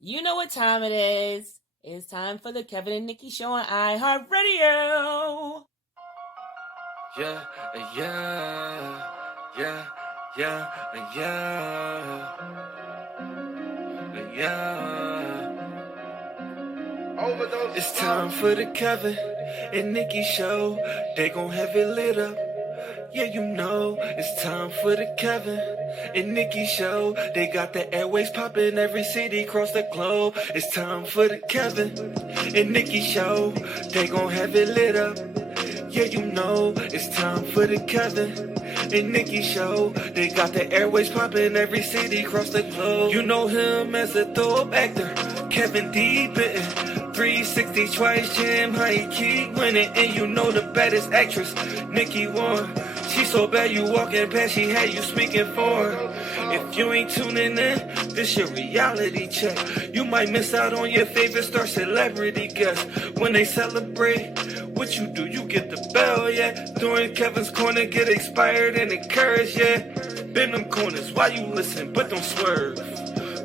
You know what time it is. It's time for the Kevin and Nikee Show on iHeartRadio. Yeah, yeah, yeah, yeah, yeah. Overdose. It's time for the Kevin and Nikee Show. They gon' have it lit up. Yeah, you know, it's time for the Kevin and Nikee Show. They got the airways popping every city across the globe. It's time for the Kevin and Nikee Show. They gon' have it lit up. Yeah, you know, it's time for the Kevin and Nikee Show. They got the airways popping every city across the globe. You know him as a throw-up actor, Kevin D. Bitten. 360 twice, Jim, how he keep winning. And you know the baddest actress, Nikee won. She so bad you walking past, she had you speaking for her. If you ain't tuning in, this your reality check. You might miss out on your favorite star celebrity guest. When they celebrate, what you do, you get the bell, yeah. During Kevin's corner, get inspired and encouraged, yeah. Bend them corners while you listen, but don't swerve.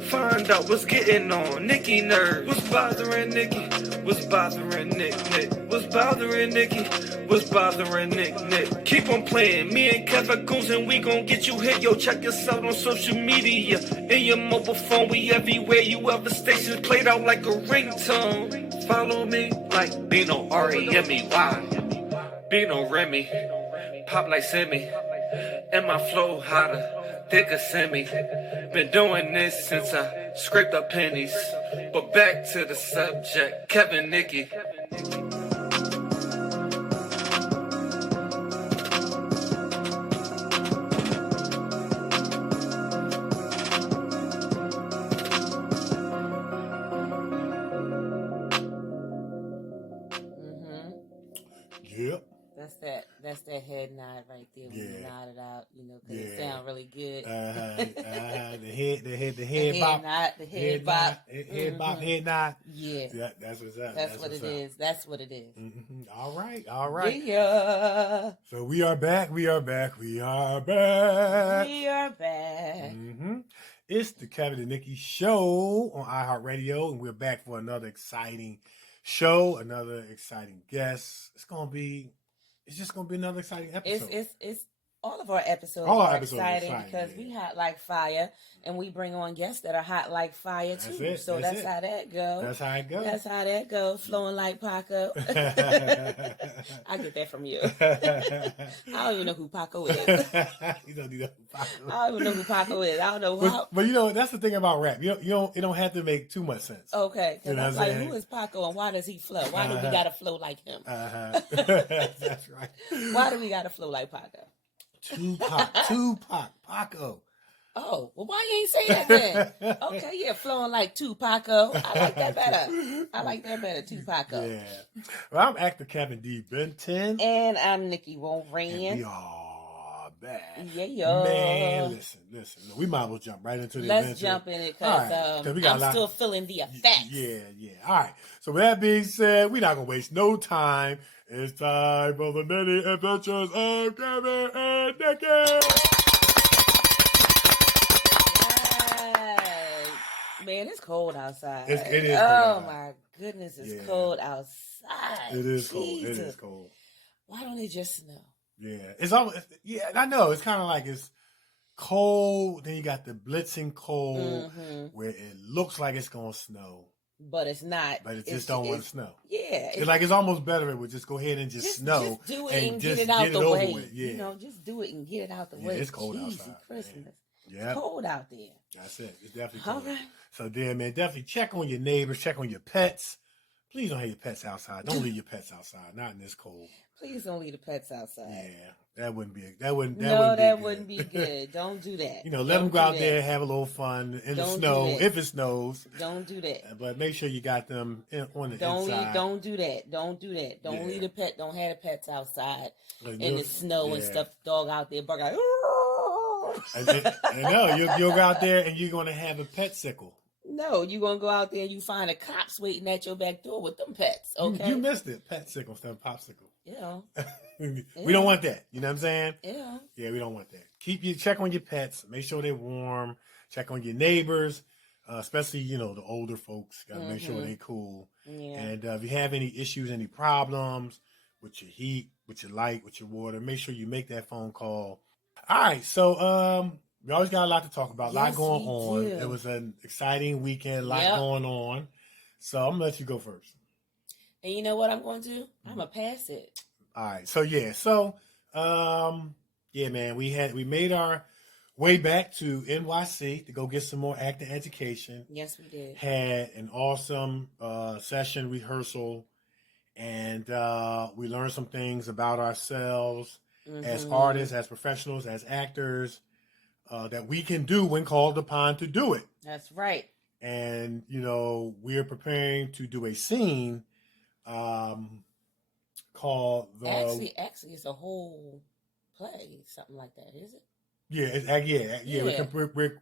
Find out what's getting on Nikee nerves. What's bothering Nikee? What's bothering Nick? What's bothering Nikee? What's bothering Nick? Keep on playing. Me and Kevin goons and we gon' get you hit. Yo, check us out on social media. In your mobile phone, we everywhere. You ever stations played out like a ringtone. Follow me like Bino R-E-M-E-Y. Bino Remy. Pop like Semi. And my flow hotter. Thicker semi. Been doing this since I scraped up pennies. But back to the subject, Kevin Nikee. Yep. That's that head nod right there when you nod it out, because it sounds really good. The head bop. The head bop. Head bop, head nod. Yeah. That's what's up. That's what it is. That's what it is. Mm-hmm. All right. Yeah. So we are back. Mm-hmm. It's the Kevin and Nikee Show on iHeartRadio, and we're back for another exciting show, another exciting guest. It's just gonna be another exciting episode. It's all of our episodes are exciting because we hot like fire, and we bring on guests that are hot like fire too. That's how that goes. That's how it goes. That's how that goes. Flowing like Paco. I get that from you. I don't even know who Paco is. You don't know who Paco is. I don't even know who Paco is. I don't know how. But that's the thing about rap. It don't have to make too much sense. Okay, because I'm like, who is Paco and why does he flow? Why do we gotta flow like him? That's right. Why do we gotta flow like Paco? Tupac, Paco. Oh, well, why you ain't say that then? Okay, yeah, flowing like Tupaco. I like that better. Tupaco. Yeah. Well, I'm actor Kevin D. Benton. And I'm Nikee Warren. And we are back. Yeah. Man, listen. We might as well jump right into the adventure. Let's jump in it because I'm still feeling the effects. Yeah. All right. So with that being said, we're not going to waste no time. It's time for the many adventures of Kevin and Nikee. Man, it's cold outside. It is. Oh my goodness, it's cold outside. It is cold. It is cold. Why don't it just snow? Yeah, it's almost. Yeah, I know. It's kind of like it's cold. Then you got the blitzing cold, where it looks like it's gonna snow, but it's not. But it just don't want to snow. Yeah, it's almost better if we just go ahead and just snow. Just do it and get it out the way. Yeah. Just do it and get it out the way. It's cold outside. Christmas. Yeah, it's cold out there. That's it. It's definitely cold. Okay. So then, man, definitely check on your neighbors, check on your pets. Please don't have your pets outside. Don't leave your pets outside. Not in this cold. Please don't leave the pets outside. Yeah, that wouldn't be good. Don't do that. Let them go out there and have a little fun in the snow if it snows. Don't do that. But make sure you got them on the inside. Don't do that. Don't leave the pet. Don't have the pets outside in the snow and stuff. The dog out there barking. You'll go out there and you're going to have a pet sickle. No, you're going to go out there and you find the cops waiting at your back door with them pets, okay? You missed it. Pet sickle instead of popsicle. Yeah. We don't want that. You know what I'm saying? Yeah. Yeah, we don't want that. Check on your pets. Make sure they're warm. Check on your neighbors. especially, you know, the older folks. Got to make sure they cool. Yeah. And if you have any issues, any problems with your heat, with your light, with your water, make sure you make that phone call. All right, so we always got a lot to talk about, a lot going on. Do. It was an exciting weekend, a lot going on. So I'm gonna let you go first. And you know what I'm going to do? I'm gonna pass it. All right, so man, we made our way back to NYC to go get some more acting education. Yes, we did. Had an awesome session rehearsal, and we learned some things about ourselves as artists, as professionals, as actors, that we can do when called upon to do it. That's right. And, you know, we're preparing to do a scene called the... Actually, it's a whole play, something like that, is it? Yeah.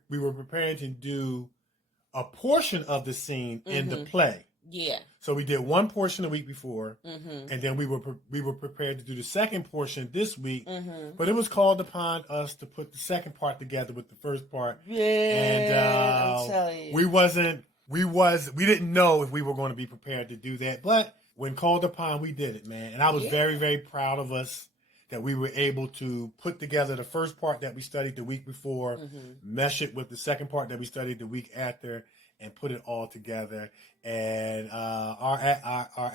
We were preparing to do a portion of the scene in the play. Yeah. So we did one portion the week before, and then we were prepared to do the second portion this week. But it was called upon us to put the second part together with the first part. Yeah, and I'm telling you. We didn't know if we were going to be prepared to do that. But when called upon, we did it, man. And I was very, very proud of us that we were able to put together the first part that we studied the week before, mesh it with the second part that we studied the week after, and put it all together. And our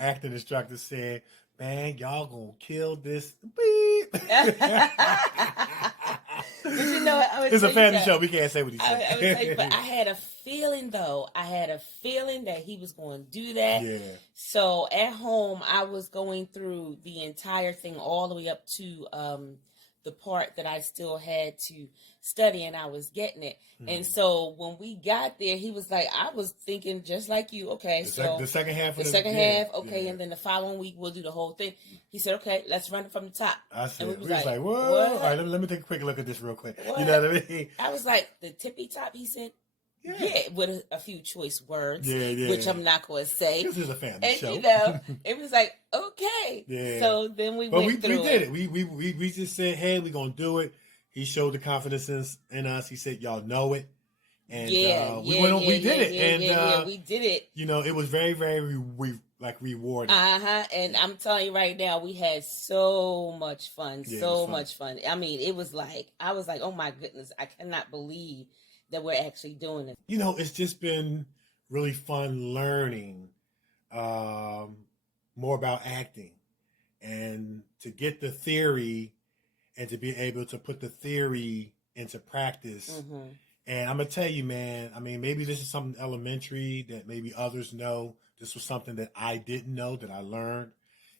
acting instructor said, "Man, y'all gonna kill this." Beep. But you know what? It's a family show. We can't say what he said. I would tell you, but I had a feeling, though. I had a feeling that he was going to do that. Yeah. So at home, I was going through the entire thing all the way up to the part that I still had to study, and I was getting it. And so when we got there, he was like, I was thinking just like you. Okay, the second half. Okay, and then the following week we'll do the whole thing. He said, okay, let's run it from the top. I said, and we was like, whoa. All right, let me take a quick look at this real quick. What? You know what I mean? I was like, the tippy top. He said, yeah, with a few choice words, yeah, which I'm not going to say. This is a family show. You know, it was like, okay. Yeah. So then we went through it. We did it. We just said, hey, we're going to do it. He showed the confidence in us. He said, y'all know it. And we did it. We did it. You know, it was very, very rewarding. And I'm telling you right now, we had so much fun. Much fun. I mean, it was like, I was like, oh my goodness, I cannot believe that we're actually doing it. You know, it's just been really fun learning more about acting and to get the theory and to be able to put the theory into practice. And I'm going to tell you, man, I mean, maybe this is something elementary that maybe others know. This was something that I didn't know that I learned,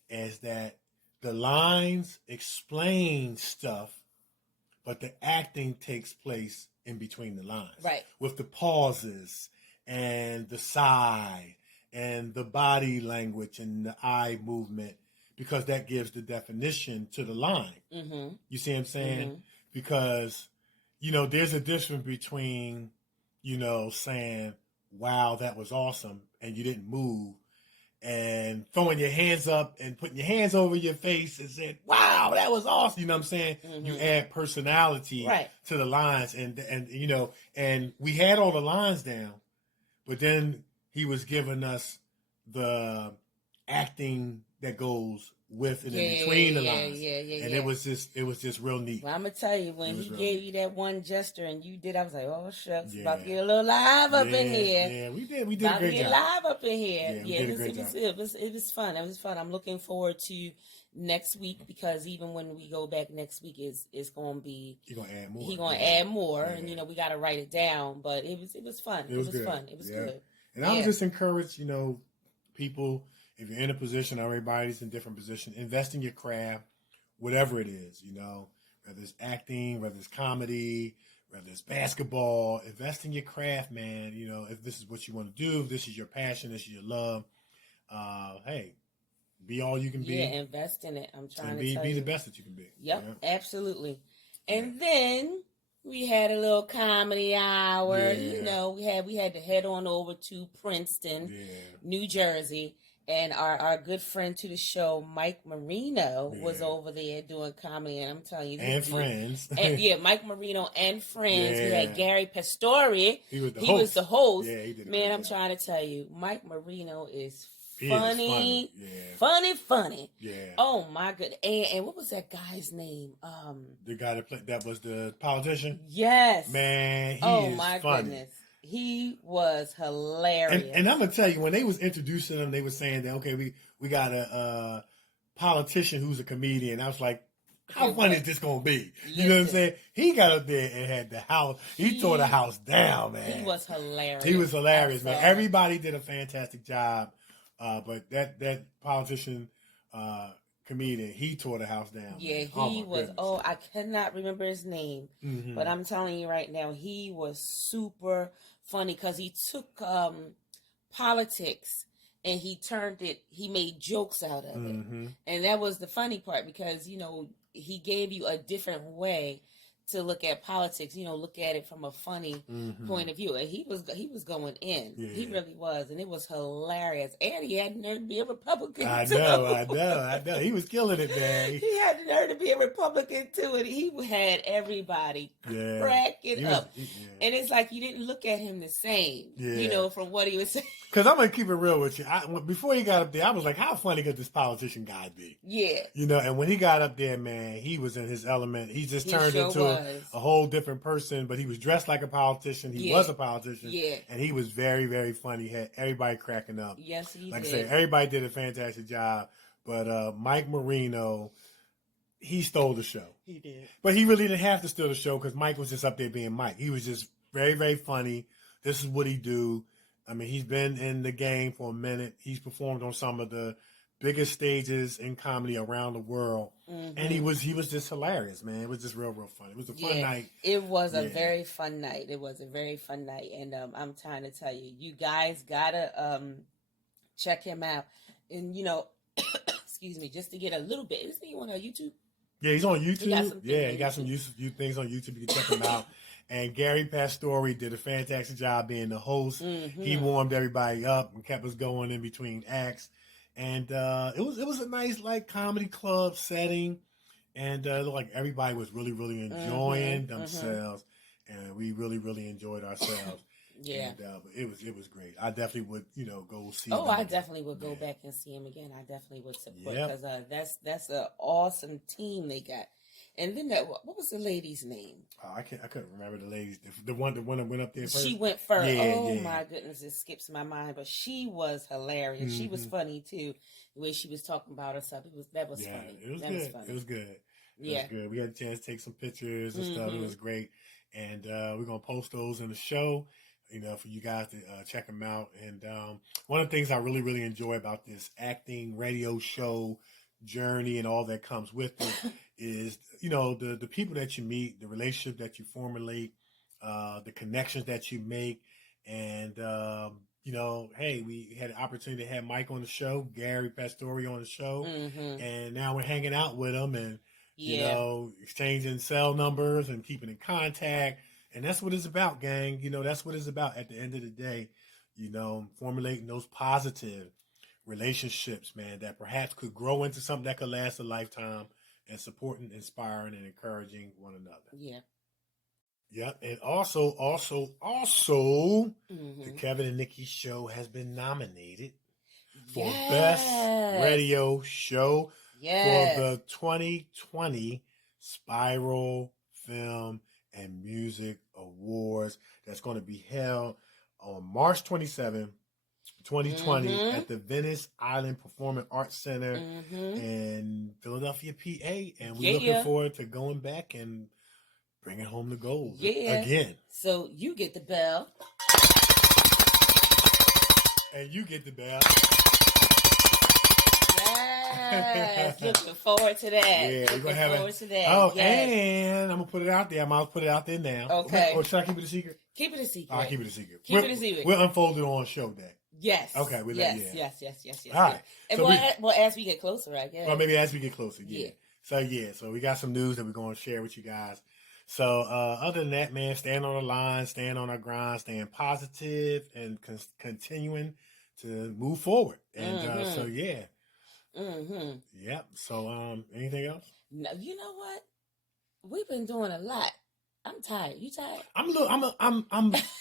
is that the lines explain stuff, but the acting takes place in between the lines. Right. With the pauses and the sigh and the body language and the eye movement, because that gives the definition to the line. You see what I'm saying? Because, you know, there's a difference between, you know, saying, wow, that was awesome, and you didn't move, and throwing your hands up and putting your hands over your face and saying, wow, that was awesome. You know what I'm saying? You add personality to the lines, and you know, and we had all the lines down, but then he was giving us the acting that goes with and in between the lines. And it was just real neat. Well, I'm gonna tell you, when he gave you that one gesture and you did, I was like, oh shucks, about to get a little live up in here. Yeah, we did a great job. About to get live up in here. It was fun. It was fun. I'm looking forward to next week, because even when we go back next week, is going to be, he's going to add more. He's going to add more, and you know, we got to write it down. But it was fun. It was fun. It was good. And I would just encourage, you know, people, if you're in a position, everybody's in different position, invest in your craft, whatever it is, you know, whether it's acting, whether it's comedy, whether it's basketball, invest in your craft, man. You know, if this is what you want to do, if this is your passion, this is your love, hey, be all you can be. Yeah, invest in it. I'm trying to tell be you. the best that you can be. Yep, absolutely. And then we had a little comedy hour. You know, we had to head on over to Princeton, New Jersey, And our good friend to the show, Mike Marino, was Yeah. over there doing comedy, and I'm telling you, this And dude- friends. and yeah, Mike Marino and friends. We Yeah. had Gary Pastore. He was the He host. was the host. Yeah, he did a Man, great I'm job. trying to tell you, Mike Marino is He is funny. funny. Funny. Yeah. Oh my goodness. And what was that guy's name? The guy that played, that was the politician. Yes. Man, he oh is my funny. goodness. He was hilarious. And I'm gonna tell you, when they was introducing him, they were saying that okay, we got a politician who's a comedian. I was like, how funny is this gonna be? You know what I'm saying? He got up there and had the house. He tore the house down, man. He was hilarious. He was hilarious, man. Everybody did a fantastic job, but that politician comedian, he tore the house down. Yeah, man. he was. Goodness. Oh, I cannot remember his name, but I'm telling you right now, he was super funny because he took politics and he turned it. He made jokes out of it, and that was the funny part because he gave you a different way to look at politics, look at it from a funny point of view. And he was going in. Yeah. He really was. And it was hilarious. And he had the nerve to be a Republican, I too. know. He was killing it, man. He had the nerve to be a Republican, too. And he had everybody cracking up. And it's like you didn't look at him the same, from what he was saying. Because I'm going to keep it real with you. Before he got up there, I was like, how funny could this politician guy be? Yeah. And when he got up there, man, he was in his element. He just turned into a whole different person, but he was dressed like a politician. He was a politician. Yeah. And he was very, very funny. He had everybody cracking up. Yes, he did. Like I said, everybody did a fantastic job. But Mike Marino, he stole the show. He did. But he really didn't have to steal the show because Mike was just up there being Mike. He was just very, very funny. This is what he do. I mean, he's been in the game for a minute. He's performed on some of the biggest stages in comedy around the world. And he was just hilarious, man. It was just real, real fun. It was a fun night. It was a very fun night. It was a very fun night. And I'm trying to tell you, you guys gotta check him out. And excuse me, just to get a little bit. Isn't he on YouTube? Yeah, he's on YouTube. He got some things on YouTube. You can check him out. And Gary Pastore did a fantastic job being the host. He warmed everybody up and kept us going in between acts. And it was a nice comedy club setting. And it looked like everybody was really, really enjoying themselves. And we really, really enjoyed ourselves. Yeah. And, but it was great. I definitely would, go see him. Oh, I again. definitely would go back and see him again. I definitely would support because that's an awesome team they got. And then what was the lady's name? Oh, I couldn't remember the ladies. The one that went up there first. She went first. My goodness, it skips my mind. But she was hilarious. She was funny too. The way she was talking about herself, that was funny. It was that good. Was funny. It was good. It was good. We had a chance to take some pictures and stuff. It was great. And we're gonna post those in the show. For you guys to check them out. And one of the things I really, really enjoy about this acting radio show journey and all that comes with it is, the people that you meet, the relationship that you formulate, the connections that you make. And, hey, we had an opportunity to have Mike on the show, Gary Pastore on the show. And now we're hanging out with him and, exchanging cell numbers and keeping in contact. And that's what it's about, gang. That's what it's about at the end of the day, formulating those positive relationships, man, that perhaps could grow into something that could last a lifetime and supporting, inspiring, and encouraging one another. Yeah. Yep. And also, the Kevin and Nikee show has been nominated for Best Radio Show for the 2020 Spiral Film and Music Awards that's going to be held on March 27th, 2020 at the Venice Island Performing Arts Center in Philadelphia, PA. And we're looking forward to going back and bringing home the gold again. So you get the bell. And you get the bell. Yes. Looking forward to that. Yeah, we're going to have it. Oh, and I'm going to put it out there. I'm going to put it out there now. Okay. Or should I keep it a secret? Keep it a secret. I'll keep it a secret. Keep it a secret. We'll unfold it on show day. Yes. Okay. Yes. All right. And so as we get closer, I guess. Well, maybe as we get closer. Yeah. So we got some news that we're going to share with you guys. So other than that, man, staying on the line, staying on our grind, staying positive, and continuing to move forward. And Mm-hmm. so yeah. Mm-hmm. Yep. So anything else? No, you know what? We've been doing a lot. I'm tired. You tired? I'm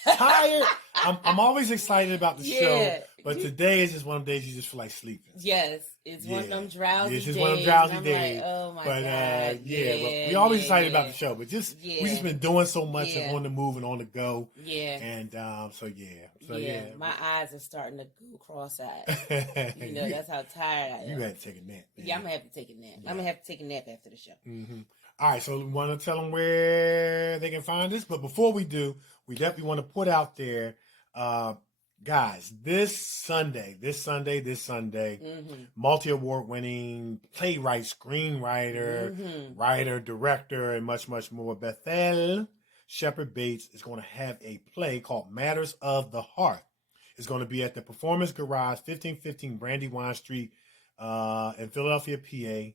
tired. I'm always excited about the show, but today is just one of the days you just feel like sleeping. Yes, it's one of them drowsy days. It's just one of them drowsy I'm days. like, oh my but God. but we always excited about the show. But we just been doing so much and on the move and on the go. Yeah. And so yeah. My eyes are starting to go cross-eyed. You know, that's how tired I am. You had to take a nap. Man. Yeah, I'm gonna have to take a nap. Yeah. I'm gonna have to take a nap after the show. Mm-hmm. All right, so we want to tell them where they can find us. But before we do, we definitely want to put out there, guys, this Sunday, mm-hmm. multi-award winning playwright, screenwriter, mm-hmm. writer, director, and much, much more, Bethel Shepherd Bates is going to have a play called Matters of the Heart. It's going to be at the Performance Garage, 1515 Brandywine Street in Philadelphia, PA.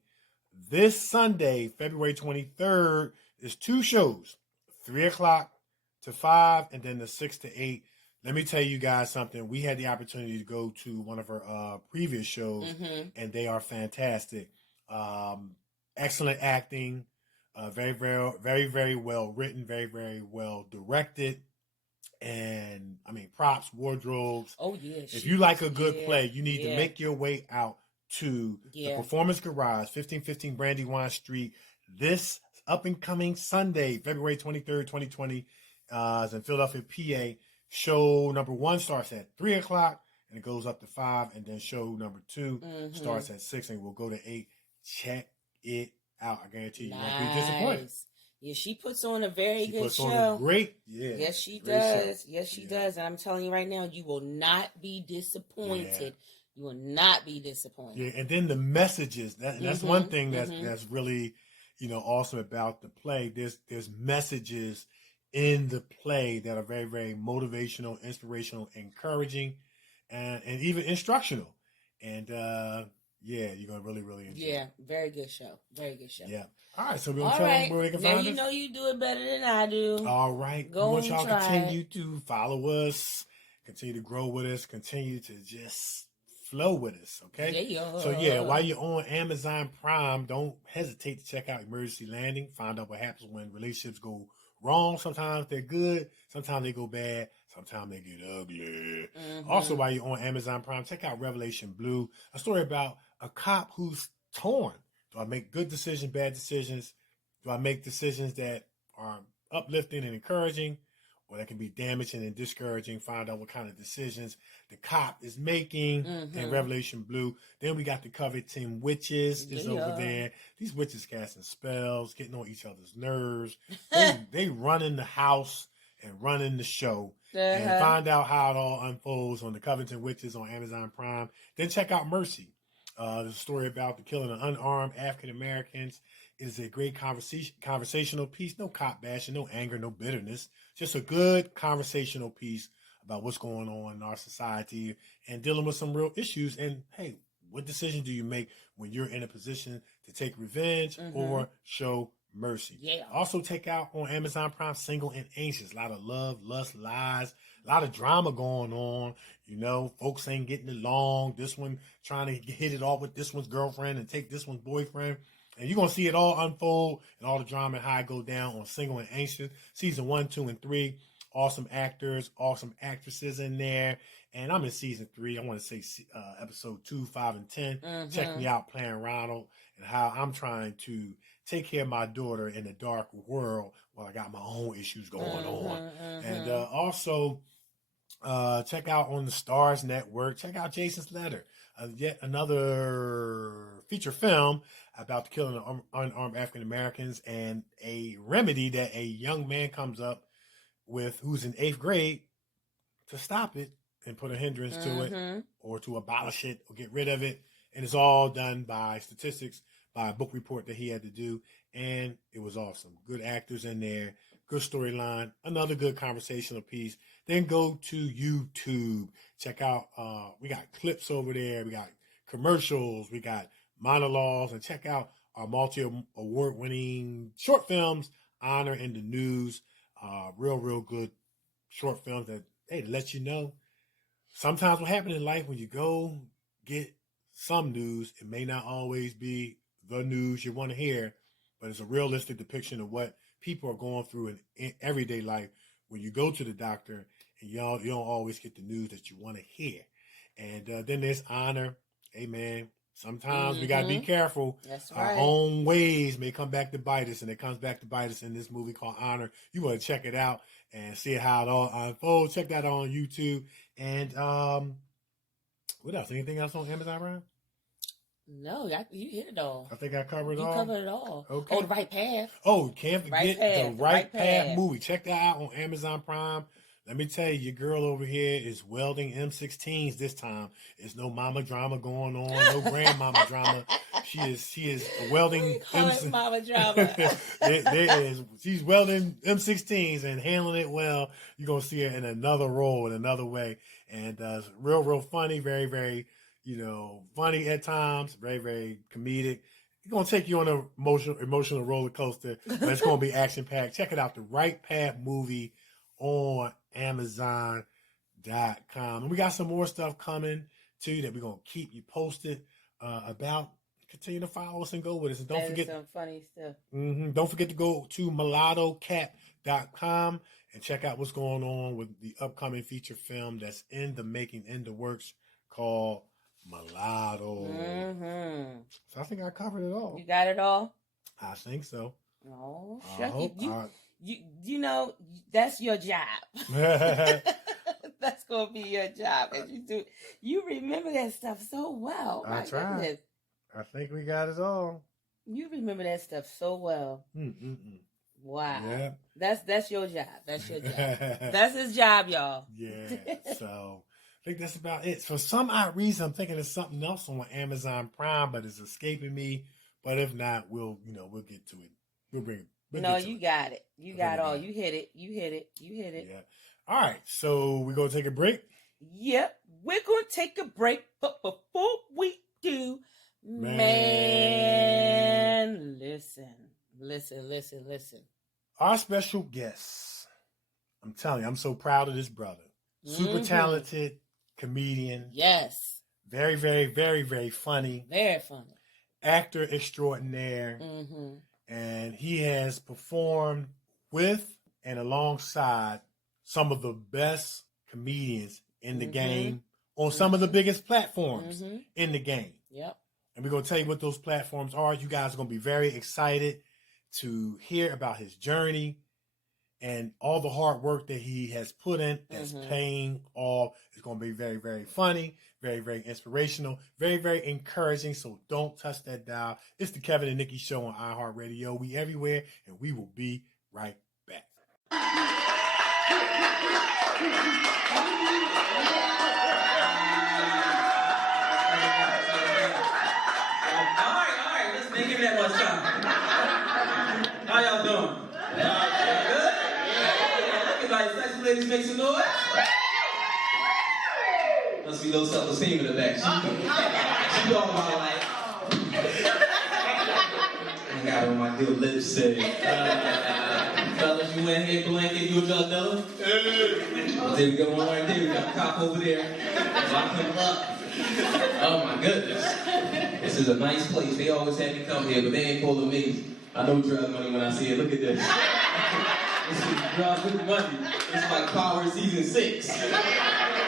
This Sunday, February 23rd, is 2 shows, 3 o'clock to 5, and then the 6 to 8. Let me tell you guys something. We had the opportunity to go to one of our previous shows, mm-hmm. and they are fantastic. Excellent acting, very, very, very, very well written, very, very well directed. And, I mean, props, wardrobes. Oh, yeah. If you like a good play, you need to make your way out to the Performance Garage, 1515 Brandywine Street, this up-and-coming Sunday, February 23rd, 2020, is in Philadelphia, PA. Show number 1 starts at 3 o'clock, and it goes up to 5, and then show number 2 mm-hmm. starts at 6, and we'll go to 8. Check it out. I guarantee you won't be disappointed. Yeah, she puts on a very good show. On a great, yes, she does. Show. Yes, she does. And I'm telling you right now, you will not be disappointed. Yeah. You will not be disappointed. Yeah, and then the messages. That's mm-hmm, one thing mm-hmm. that's really, awesome about the play. There's messages in the play that are very, very motivational, inspirational, encouraging, and even instructional. And you're gonna really, really enjoy. Yeah, very good show. Very good show. Yeah. All right, so we're gonna tell them where they can find us. Now you know you do it better than I do. All right. Go we want y'all to continue to follow us, continue to grow with us, continue to just flow with us, okay? Yeah. So while you're on Amazon Prime, don't hesitate to check out Emergency Landing. Find out what happens when relationships go wrong. Sometimes they're good, sometimes they go bad, sometimes they get ugly. Mm-hmm. Also, while you're on Amazon Prime, check out Revelation Blue, a story about a cop who's torn. Do I make good decisions, bad decisions? Do I make decisions that are uplifting and encouraging, or that can be damaging and discouraging? Find out what kind of decisions the cop is making in Revelation Blue. Then we got the Coveting Witches is over there. These witches casting spells, getting on each other's nerves. They run in the house and run in the show. And find out how it all unfolds on the Coveting Witches on Amazon Prime. Then check out Mercy. The story about the killing of unarmed African Americans. It is a great conversational piece. No cop bashing, no anger, no bitterness. Just a good conversational piece about what's going on in our society and dealing with some real issues. And hey, what decision do you make when you're in a position to take revenge or show mercy? Yeah. Also take out on Amazon Prime Single and Anxious. A lot of love, lust, lies, a lot of drama going on. Folks ain't getting along. This one trying to hit it off with this one's girlfriend and take this one's boyfriend. And you're going to see it all unfold and all the drama and how it go down on Single and Anxious. Season 1, 2, and 3. Awesome actors, awesome actresses in there. And I'm in season 3. I want to say episode 2, 5, and 10. Check me out playing Ronald and how I'm trying to take care of my daughter in a dark world while I got my own issues going on. And also check out on the Stars Network. Check out Jason's Letter. Yet another feature film about the killing of unarmed African Americans and a remedy that a young man comes up with who's in 8th grade to stop it and put a hindrance to it or to abolish it or get rid of it. And it's all done by statistics, by a book report that he had to do. And it was awesome. Good actors in there. Good storyline. Another good conversational piece. Then go to YouTube. Check out, we got clips over there. We got commercials. We got monologues. And check out our multi-award winning short films, Honor in the News. Real good short films that, hey, let you know sometimes what happens in life when you go get some news, it may not always be the news you want to hear, but it's a realistic depiction of what people are going through in everyday life when you go to the doctor and you don't always get the news that you want to hear. And then there's honor. Amen. Sometimes we got to be careful. That's right. Our own ways may come back to bite us, and it comes back to bite us in this movie called Honor. You want to check it out and see how it all unfolds. Check that out on YouTube. And what else? Anything else on Amazon Prime? No, you hit it all. I think I covered it all. You covered it all. Okay. Oh, The Right Path. Oh, can't forget The Right Path Path movie. Check that out on Amazon Prime. Let me tell you, your girl over here is welding M16s this time. There's no mama drama going on, no grandmama drama. She is welding mama drama. there is. She's welding M16s and handling it well. You're gonna see her in another role, in another way, and real funny, very, very, funny at times, very, very comedic. It's gonna take you on an emotional roller coaster, but it's gonna be action packed. Check it out, The Right Path movie on Amazon.com. And we got some more stuff coming too that we're gonna keep you posted about. Continue to follow us and go with us. And don't forget some funny stuff. Don't forget to go to mulattocat.com and check out what's going on with the upcoming feature film that's in the making, in the works, called Mulatto. So I think I covered it all. You got it all? I think so. Oh, shuck. You know, that's your job. That's going to be your job. As you remember that stuff so well. That's right. I think we got it all. You remember that stuff so well. Wow. Yeah. That's your job. That's your job. That's his job, y'all. Yeah. So I think that's about it. For some odd reason, I'm thinking of something else on Amazon Prime, but it's escaping me. But if not, we'll get to it. We'll bring it. You got it. You got all. You hit it. Yeah. All right. So we're going to take a break? Yep. We're going to take a break. But before we do, man, listen. Our special guest. I'm telling you, I'm so proud of this brother. Super talented comedian. Yes. Very, very, very, very funny. Very funny. Actor extraordinaire. And he has performed with and alongside some of the best comedians in the game on some of the biggest platforms in the game. Yep. And we're going to tell you what those platforms are. You guys are going to be very excited to hear about his journey and all the hard work that he has put in that's paying off. It's going to be very, very funny, very, very inspirational, very, very encouraging. So don't touch that dial. It's the Kevin and Nikee Show on iHeartRadio. We everywhere, and we will be right back. All right. Let's give me that one time. How y'all doing? Y'all good? Looking like sexy ladies make some noise. Must be low self-esteem in the back. She all my life. I got on my good lipstick. Fellas, you in here blanket, you a drug dealer? There we go, one right there. We got a cop over there. Lock him up. Oh my goodness. This is a nice place. They always had me come here, but they ain't pulling me. I know drug money when I see it. Look at this. This is drug with money. It's like Power Season 6.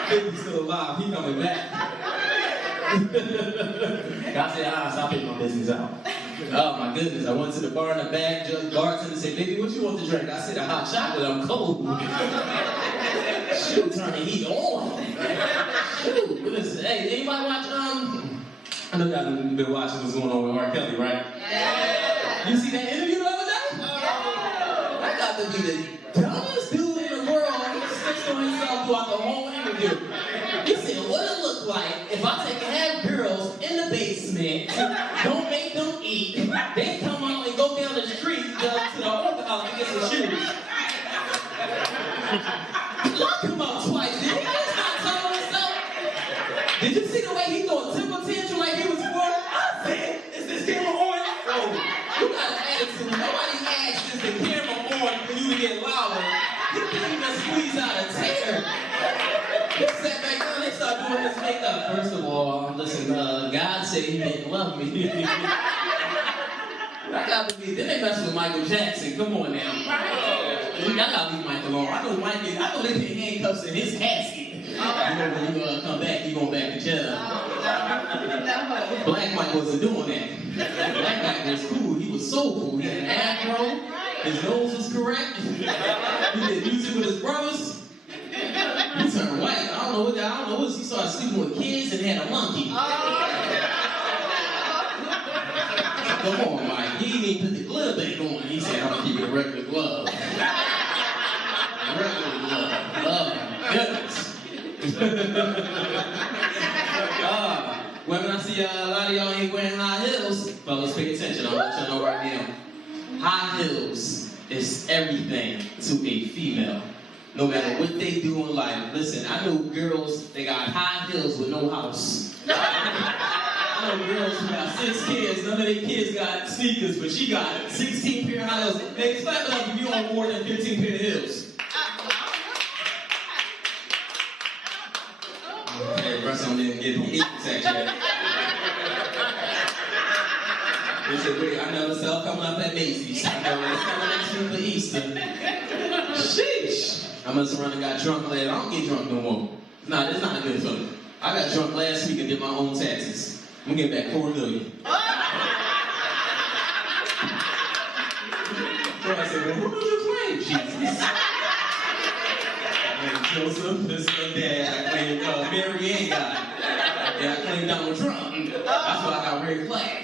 50's still alive. He coming back. I said, stop taking my business out. Oh my goodness. I went to the bar in the back. Judge bartender said, baby, what you want to drink? I said, a hot chocolate. I'm cold. Shoot, turn the heat on. Shoot. Listen, hey, anybody watch, I know y'all been watching what's going on with R. Kelly, right? Yeah. You see that interview the other day? Yeah. That got to be the dumbest dude in the world. He snitched on himself throughout the whole interview. He said, what it look like if I take and have girls in the basement, don't make them eat, they come out and go down the street to the old house to get some shoes. Lock him up twice. Did he just not tell himself? Did you see the way he threw a temper tantrum like he was born? I said, is this camera on? Oh, you got an attitude. Nobody asked, is the camera on for you to get louder? He couldn't even squeeze out a tear. He sat back down, they First of all, listen, God said he didn't love me. That gotta be, then they mess with Michael Jackson. Come on now. Y'all gotta leave Mike alone. I know they put handcuffs in his casket. You know, when you come back, you going back to jail. Black Mike wasn't doing that. Black Mike was cool. He was so cool. He had an afro. His nose was correct. He did music with his brothers. He turned white. I don't know what. He started sleeping with kids and had a monkey. Come on, Mike. He didn't even put the glitter back on. He said, I'm gonna keep it a regular glove. Regular glove. Oh, my goodness. Women, I see a lot of y'all ain't wearing high heels. Fellas, pay attention. I'll let y'all know right now. High heels is everything to a female. No matter what they do in life. Listen, I know girls, they got high heels with no house. I know girls who got 6 kids, none of their kids got sneakers, but she got 16 pair of high heels. They expect us if you own more than 15 pair of heels. Hey, Russell didn't get the 8 section. They said, wait, I never saw coming up at Macy's. I know it's coming next week for Easter. Sheesh. I must have run and got drunk last. I don't get drunk no more. Nah, that's not a good feeling. I got drunk last week and did my own taxes. I'm gonna get back $4 million. So I said, well, who did you claim, Jesus? Joseph, this and dad. I claimed Mary Ann God. And I claimed Donald Trump. That's why I got very flat.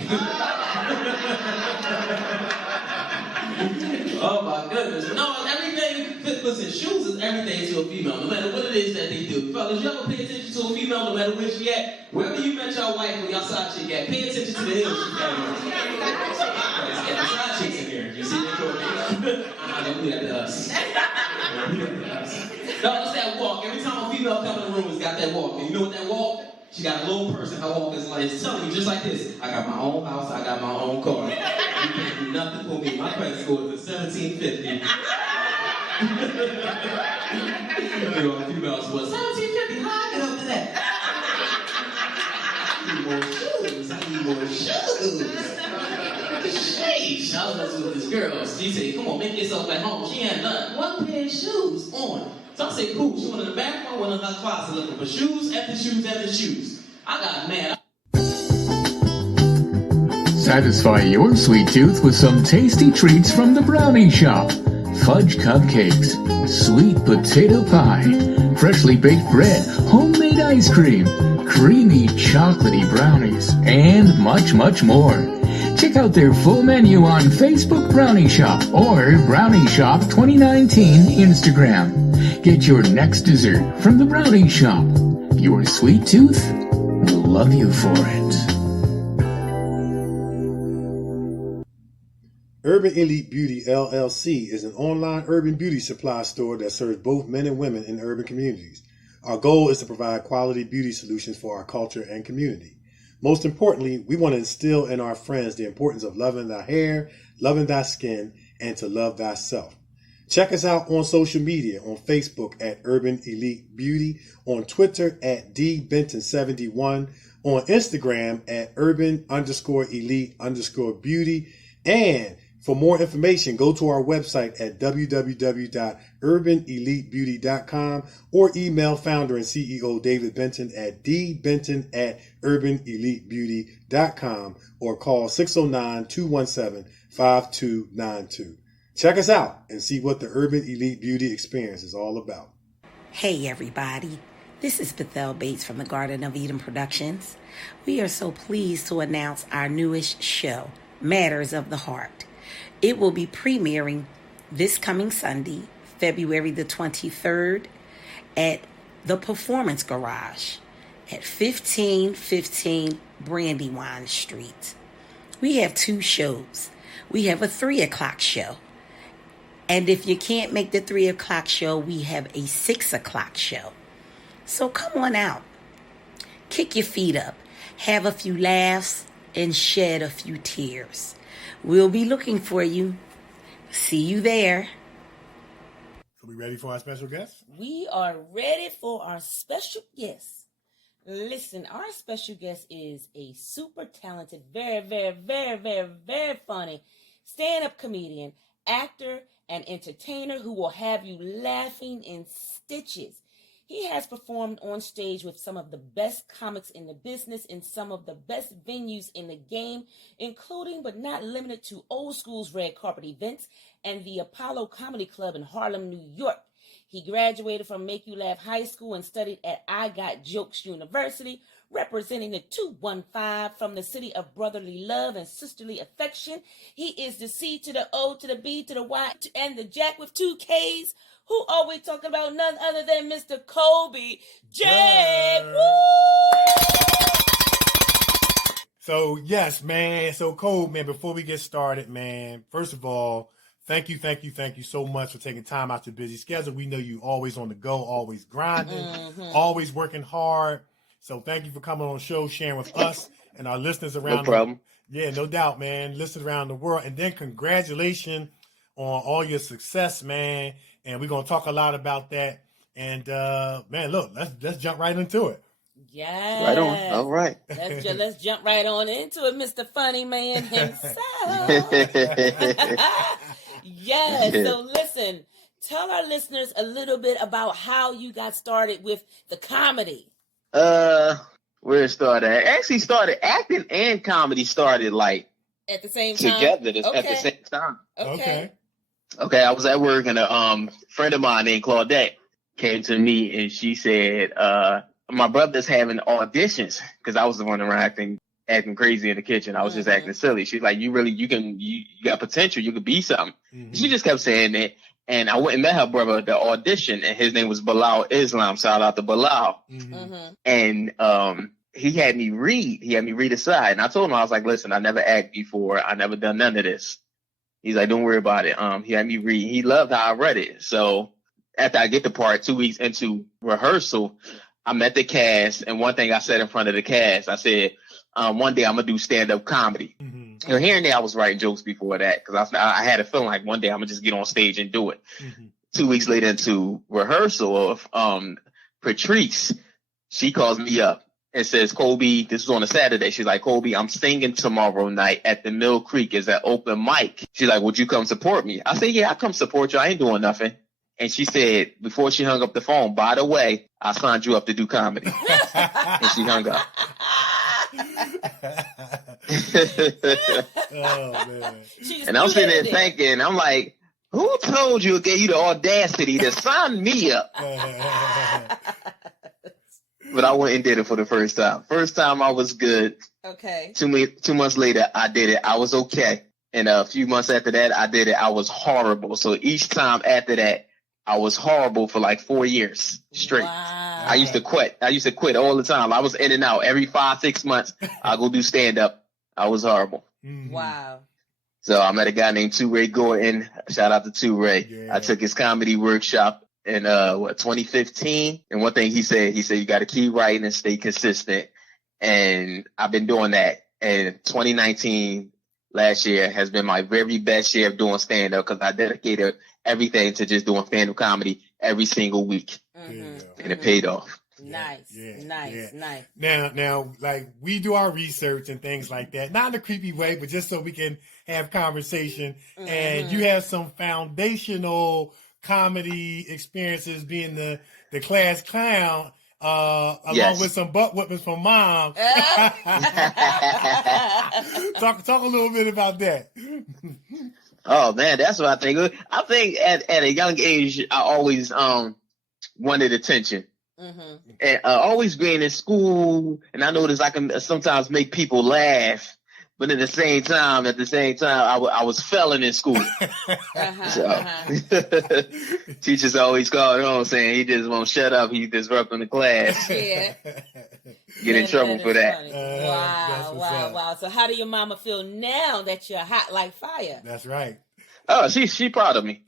Oh my goodness. No, everything, listen, shoes is everything to a female, no matter what it is that they do. Fellas, y'all pay attention to a female no matter where she at. Wherever you met your wife or your side chick at, pay attention to the heels she got on. It's got the side chicks in here. You see that? Don't do that to us. Don't do that to us. No, it's that walk. Every time a female comes in the room, it's got that walk. And you know what that walk? She got a little purse and her walk is like, it's telling you just like this. I got my own house, I got my own car. You can't do nothing for me. My credit score is a 1750. You know, females was 1750, how I get up to that? I need more shoes. Sheesh. I was messing with this girl. She said, come on, make yourself at home. She had nothing. 1 pair of shoes on. So I said, cool. She went in the bathroom, went in her closet looking for shoes after shoes after shoes. I got mad. Satisfy your sweet tooth with some tasty treats from the Brownie Shop. Fudge cupcakes, sweet potato pie, freshly baked bread, homemade ice cream, creamy chocolatey brownies, and much, much more. Check out their full menu on Facebook Brownie Shop or Brownie Shop 2019 Instagram. Get your next dessert from the Brownie Shop. Your sweet tooth will love you for it. Urban Elite Beauty LLC is an online urban beauty supply store that serves both men and women in urban communities. Our goal is to provide quality beauty solutions for our culture and community. Most importantly, we want to instill in our friends the importance of loving thy hair, loving thy skin, and to love thyself. Check us out on social media, on Facebook at Urban Elite Beauty, on Twitter at dbenton71, on Instagram at urban_elite_beauty, and for more information, go to our website at www.urbanelitebeauty.com or email founder and CEO David Benton at dbenton@urbanelitebeauty.com or call 609-217-5292. Check us out and see what the Urban Elite Beauty experience is all about. Hey everybody, this is Bethel Bates from the Garden of Eden Productions. We are so pleased to announce our newest show, Matters of the Heart. It will be premiering this coming Sunday, February the 23rd, at the Performance Garage at 1515 Brandywine Street. We have 2 shows. We have a 3 o'clock show. And if you can't make the 3 o'clock show, we have a 6 o'clock show. So come on out. Kick your feet up. Have a few laughs and shed a few tears. We'll be looking for you. See you there. So we ready for our special guest? We are ready for our special guest. Listen, our special guest is a super talented, very, very, very, very, very funny stand-up comedian, actor, and entertainer who will have you laughing in stitches. He has performed on stage with some of the best comics in the business in some of the best venues in the game, including but not limited to Old School's Red Carpet events and the Apollo Comedy Club in Harlem, New York. He graduated from Make You Laugh High School and studied at I Got Jokes University, representing the 215 from the city of brotherly love and sisterly affection. He is the C to the O to the B to the Y and the Jack with 2 Ks. Who are we talking about? None other than Mr. Coby Jackk. So, yes, man. So, Coby, man, before we get started, man, first of all, thank you so much for taking time out your busy schedule. We know you always on the go, always grinding, always working hard. So thank you for coming on the show, sharing with us and our listeners around. No problem. Yeah, no doubt, man. Listeners around the world. And then congratulations on all your success, man. And we're going to talk a lot about that. And, man, look, let's jump right into it. Yes. Right on. All right. Let's jump right on into it, Mr. Funny Man himself. Yes. So listen, tell our listeners a little bit about how you got started with the comedy. Where it started? I actually started acting and comedy started like At the same time? together at the same time. Okay. Okay, I was at work and a friend of mine named Claudette came to me and she said, my brother's having auditions because I was the one around acting crazy in the kitchen. I was just acting silly. She's like, you got potential. You could be something. She just kept saying that. And I went and met her brother, the audition, and his name was Bilal Islam. Shout out to Bilal. And he had me read a side. And I told him, I was like, listen, I never acted before. I never done none of this. He's like, don't worry about it. He had me read. He loved how I read it. So after I get the part, 2 weeks into rehearsal, I met the cast. And one thing I said in front of the cast, I said, one day I'm going to do stand-up comedy. You know, here and there I was writing jokes before that because I had a feeling like one day I'm going to just get on stage and do it. 2 weeks later into rehearsal of Patrice, she calls me up and says, Coby, this was on a Saturday. She's like, Coby, I'm singing tomorrow night at the Mill Creek. It's an open mic. She's like, would you come support me? I said, yeah, I come support you. I ain't doing nothing. And she said, before she hung up the phone, by the way, I signed you up to do comedy. And she hung up. Oh, man. And I'm sitting there thinking, I'm like, who told you, gave you the audacity to sign me up? But I went and did it for the first time. First time I was good. Okay. 2 months later, I did it. I was okay. And a few months after that, I did it. I was horrible. So each time after that, I was horrible for like 4 years straight. Wow. I used to quit all the time. I was in and out every 5-6 months. I go do stand up. I was horrible. Wow. So I met a guy named 2 Ray Gordon. Shout out to 2 Ray. Yeah. I took his comedy workshop in 2015. And one thing he said you got to keep writing and stay consistent. And I've been doing that. And 2019 last year has been my very best year of doing stand up because I dedicated everything to just doing stand up comedy every single week. And it paid off. Nice. Now, like we do our research and things like that, not in a creepy way, but just so we can have conversation. And you have some foundational comedy experiences being the class clown, along with some butt whippings from mom. Talk a little bit about that. Oh man, that's what I think. I think at a young age, I always wanted attention. And always being in school, and I noticed I can sometimes make people laugh, but at the same time, I was failing in school. Teachers always called home saying he just won't shut up. He's disrupting the class. Yeah. Get in trouble for that. Wow. So how do your mama feel now that you're hot like fire? That's right. Oh, she proud of me.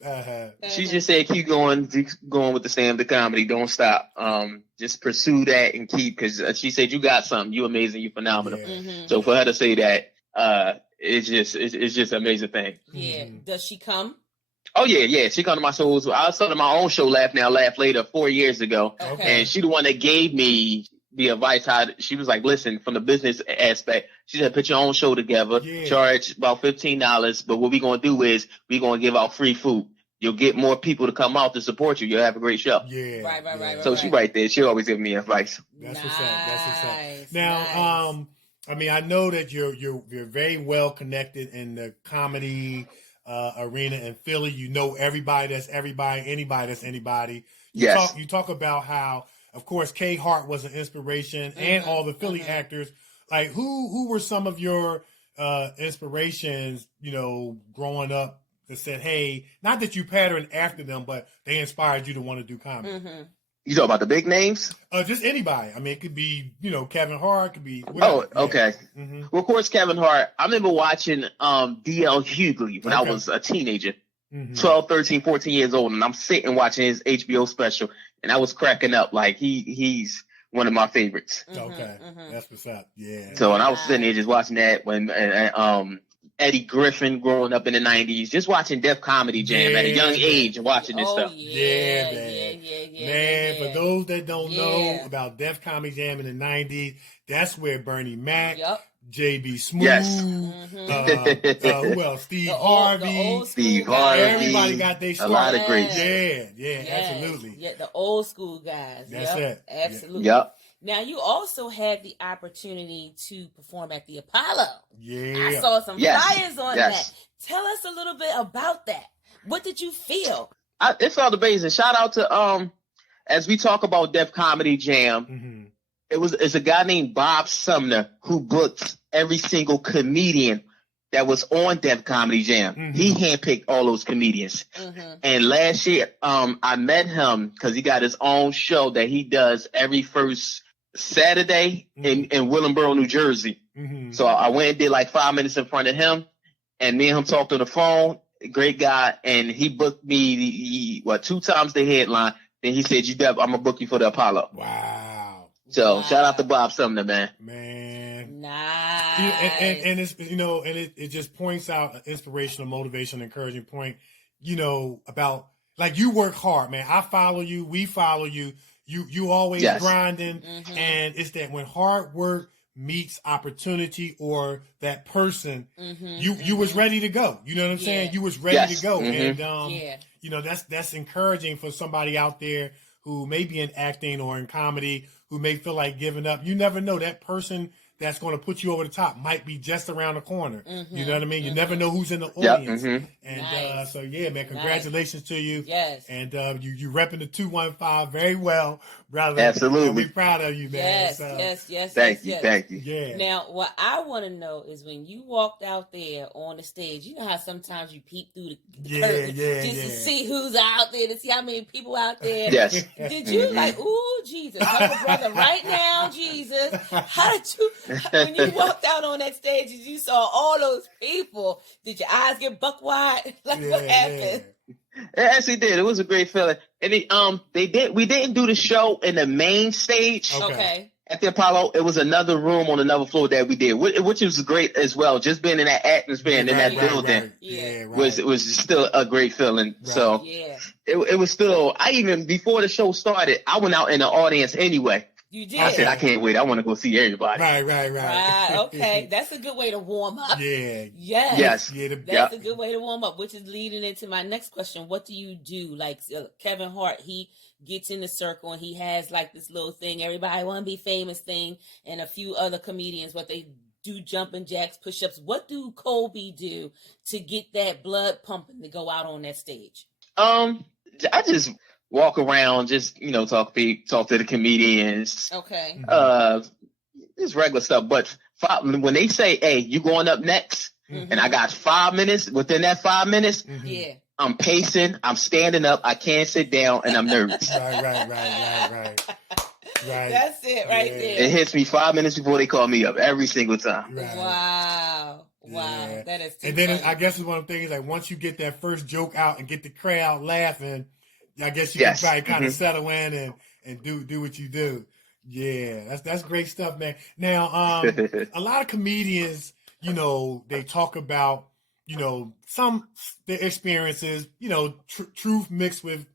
She just said, keep going with the stand-up comedy. Don't stop. Just pursue that and keep, because she said, you got something. You amazing. You phenomenal. So for her to say that, it's just an amazing thing. Yeah. Does she come? Oh yeah. She come to my shows. I started my own show, Laugh Now, Laugh Later, 4 years ago. Okay. And she the one that gave me the advice. How she was like, listen, from the business aspect, she said, put your own show together, charge about $15. But what we gonna do is we gonna give out free food. You'll get more people to come out to support you. You'll have a great show. Yeah. Right. So she right there. She always give me advice. That's nice, what's up. That's what's up. Now, I mean, I know that you're very well connected in the comedy arena in Philly. You know everybody that's everybody, anybody that's anybody. You talk about how, of course, K Hart was an inspiration, and all the Philly actors. Like, who were some of your inspirations? Growing up, that said, hey, not that you patterned after them, but they inspired you to want to do comedy. You talk about the big names? Just anybody. I mean, it could be, Kevin Hart, could be whatever. Oh, okay. Yeah. Well, of course, Kevin Hart. I remember watching D.L. Hughley when I was a teenager, 12, 13, 14 years old, and I'm sitting watching his HBO special, and I was cracking up. Like, he's one of my favorites. Okay. That's what's up. Yeah. So, and I was sitting there just watching that when Eddie Griffin growing up in the 90s, just watching Def Comedy Jam at a young age and watching this stuff. Man, for those that don't know about Def Comedy Jam in the 90s, that's where Bernie Mac, J.B. Smooth, who else? Steve Harvey. Steve Harvey. Everybody got their start. A lot of greats. Yeah, absolutely. Yeah, the old school guys. That's it. Absolutely. Yep. Now, you also had the opportunity to perform at the Apollo. Yeah. I saw some flyers on that. Tell us a little bit about that. What did you feel? It felt amazing. Shout out to, as we talk about Def Comedy Jam, it's a guy named Bob Sumner who booked every single comedian that was on Def Comedy Jam. He handpicked all those comedians. And last year, I met him because he got his own show that he does every first Saturday in Willingboro, New Jersey. So I went and did like 5 minutes in front of him, and me and him talked on the phone. Great guy, and he booked me 2 times the headline. Then he said, I'm gonna book you for the Apollo. Wow. So shout out to Bob Sumner, man. Nice. And it's it just points out an inspirational, motivational, encouraging point. About like you work hard, man. I follow you. We follow you. You always grinding, and it's that when hard work meets opportunity or that person, you was ready to go. You know what I'm saying? You was ready to go, and that's encouraging for somebody out there who may be in acting or in comedy who may feel like giving up. You never know, that person that's going to put you over the top might be just around the corner. You know what I mean? You never know who's in the audience. And so, yeah, man, congratulations to you. Yes. And you repping the 215 very well, brother. Absolutely. We're proud of you, man. Yes. Thank you. Yeah. Now, what I want to know is when you walked out there on the stage, you know how sometimes you peep through the curtain just to see who's out there, to see how many people out there. Yes. Did you like, ooh, Jesus, help a brother right now, Jesus? How did you, when you walked out on that stage and you saw all those people, did your eyes get buck wide? Like, what happened? It actually did. It was a great feeling. And we didn't do the show in the main stage. Okay. At the Apollo, it was another room on another floor that we did, which was great as well. Just being in that atmosphere and in that building was still a great feeling. Right. So it was still, before the show started, I went out in the audience anyway. You did. I said, I can't wait. I want to go see everybody. Right. Okay. That's a good way to warm up. Yeah. Yes. Yeah, That's a good way to warm up, which is leading into my next question. What do you do? Like Kevin Hart, he gets in the circle and he has like this little thing, everybody want to be famous thing, and a few other comedians, what they do, jumping jacks, push-ups. What do Coby do to get that blood pumping to go out on that stage? I just walk around, just talk to the comedians. Okay. Just regular stuff. But when they say, "Hey, you going up next," and I got 5 minutes. Within that 5 minutes, I'm pacing, I'm standing up, I can't sit down, and I'm nervous. Right. That's it right there. It hits me 5 minutes before they call me up every single time. Right. Wow. Yeah. That is too And then funny. I guess it's one of the things, like once you get that first joke out and get the crowd laughing, I guess you can probably kind of settle in and do what you do. Yeah, that's great stuff, man. Now, a lot of comedians, they talk about, some their experiences, truth mixed with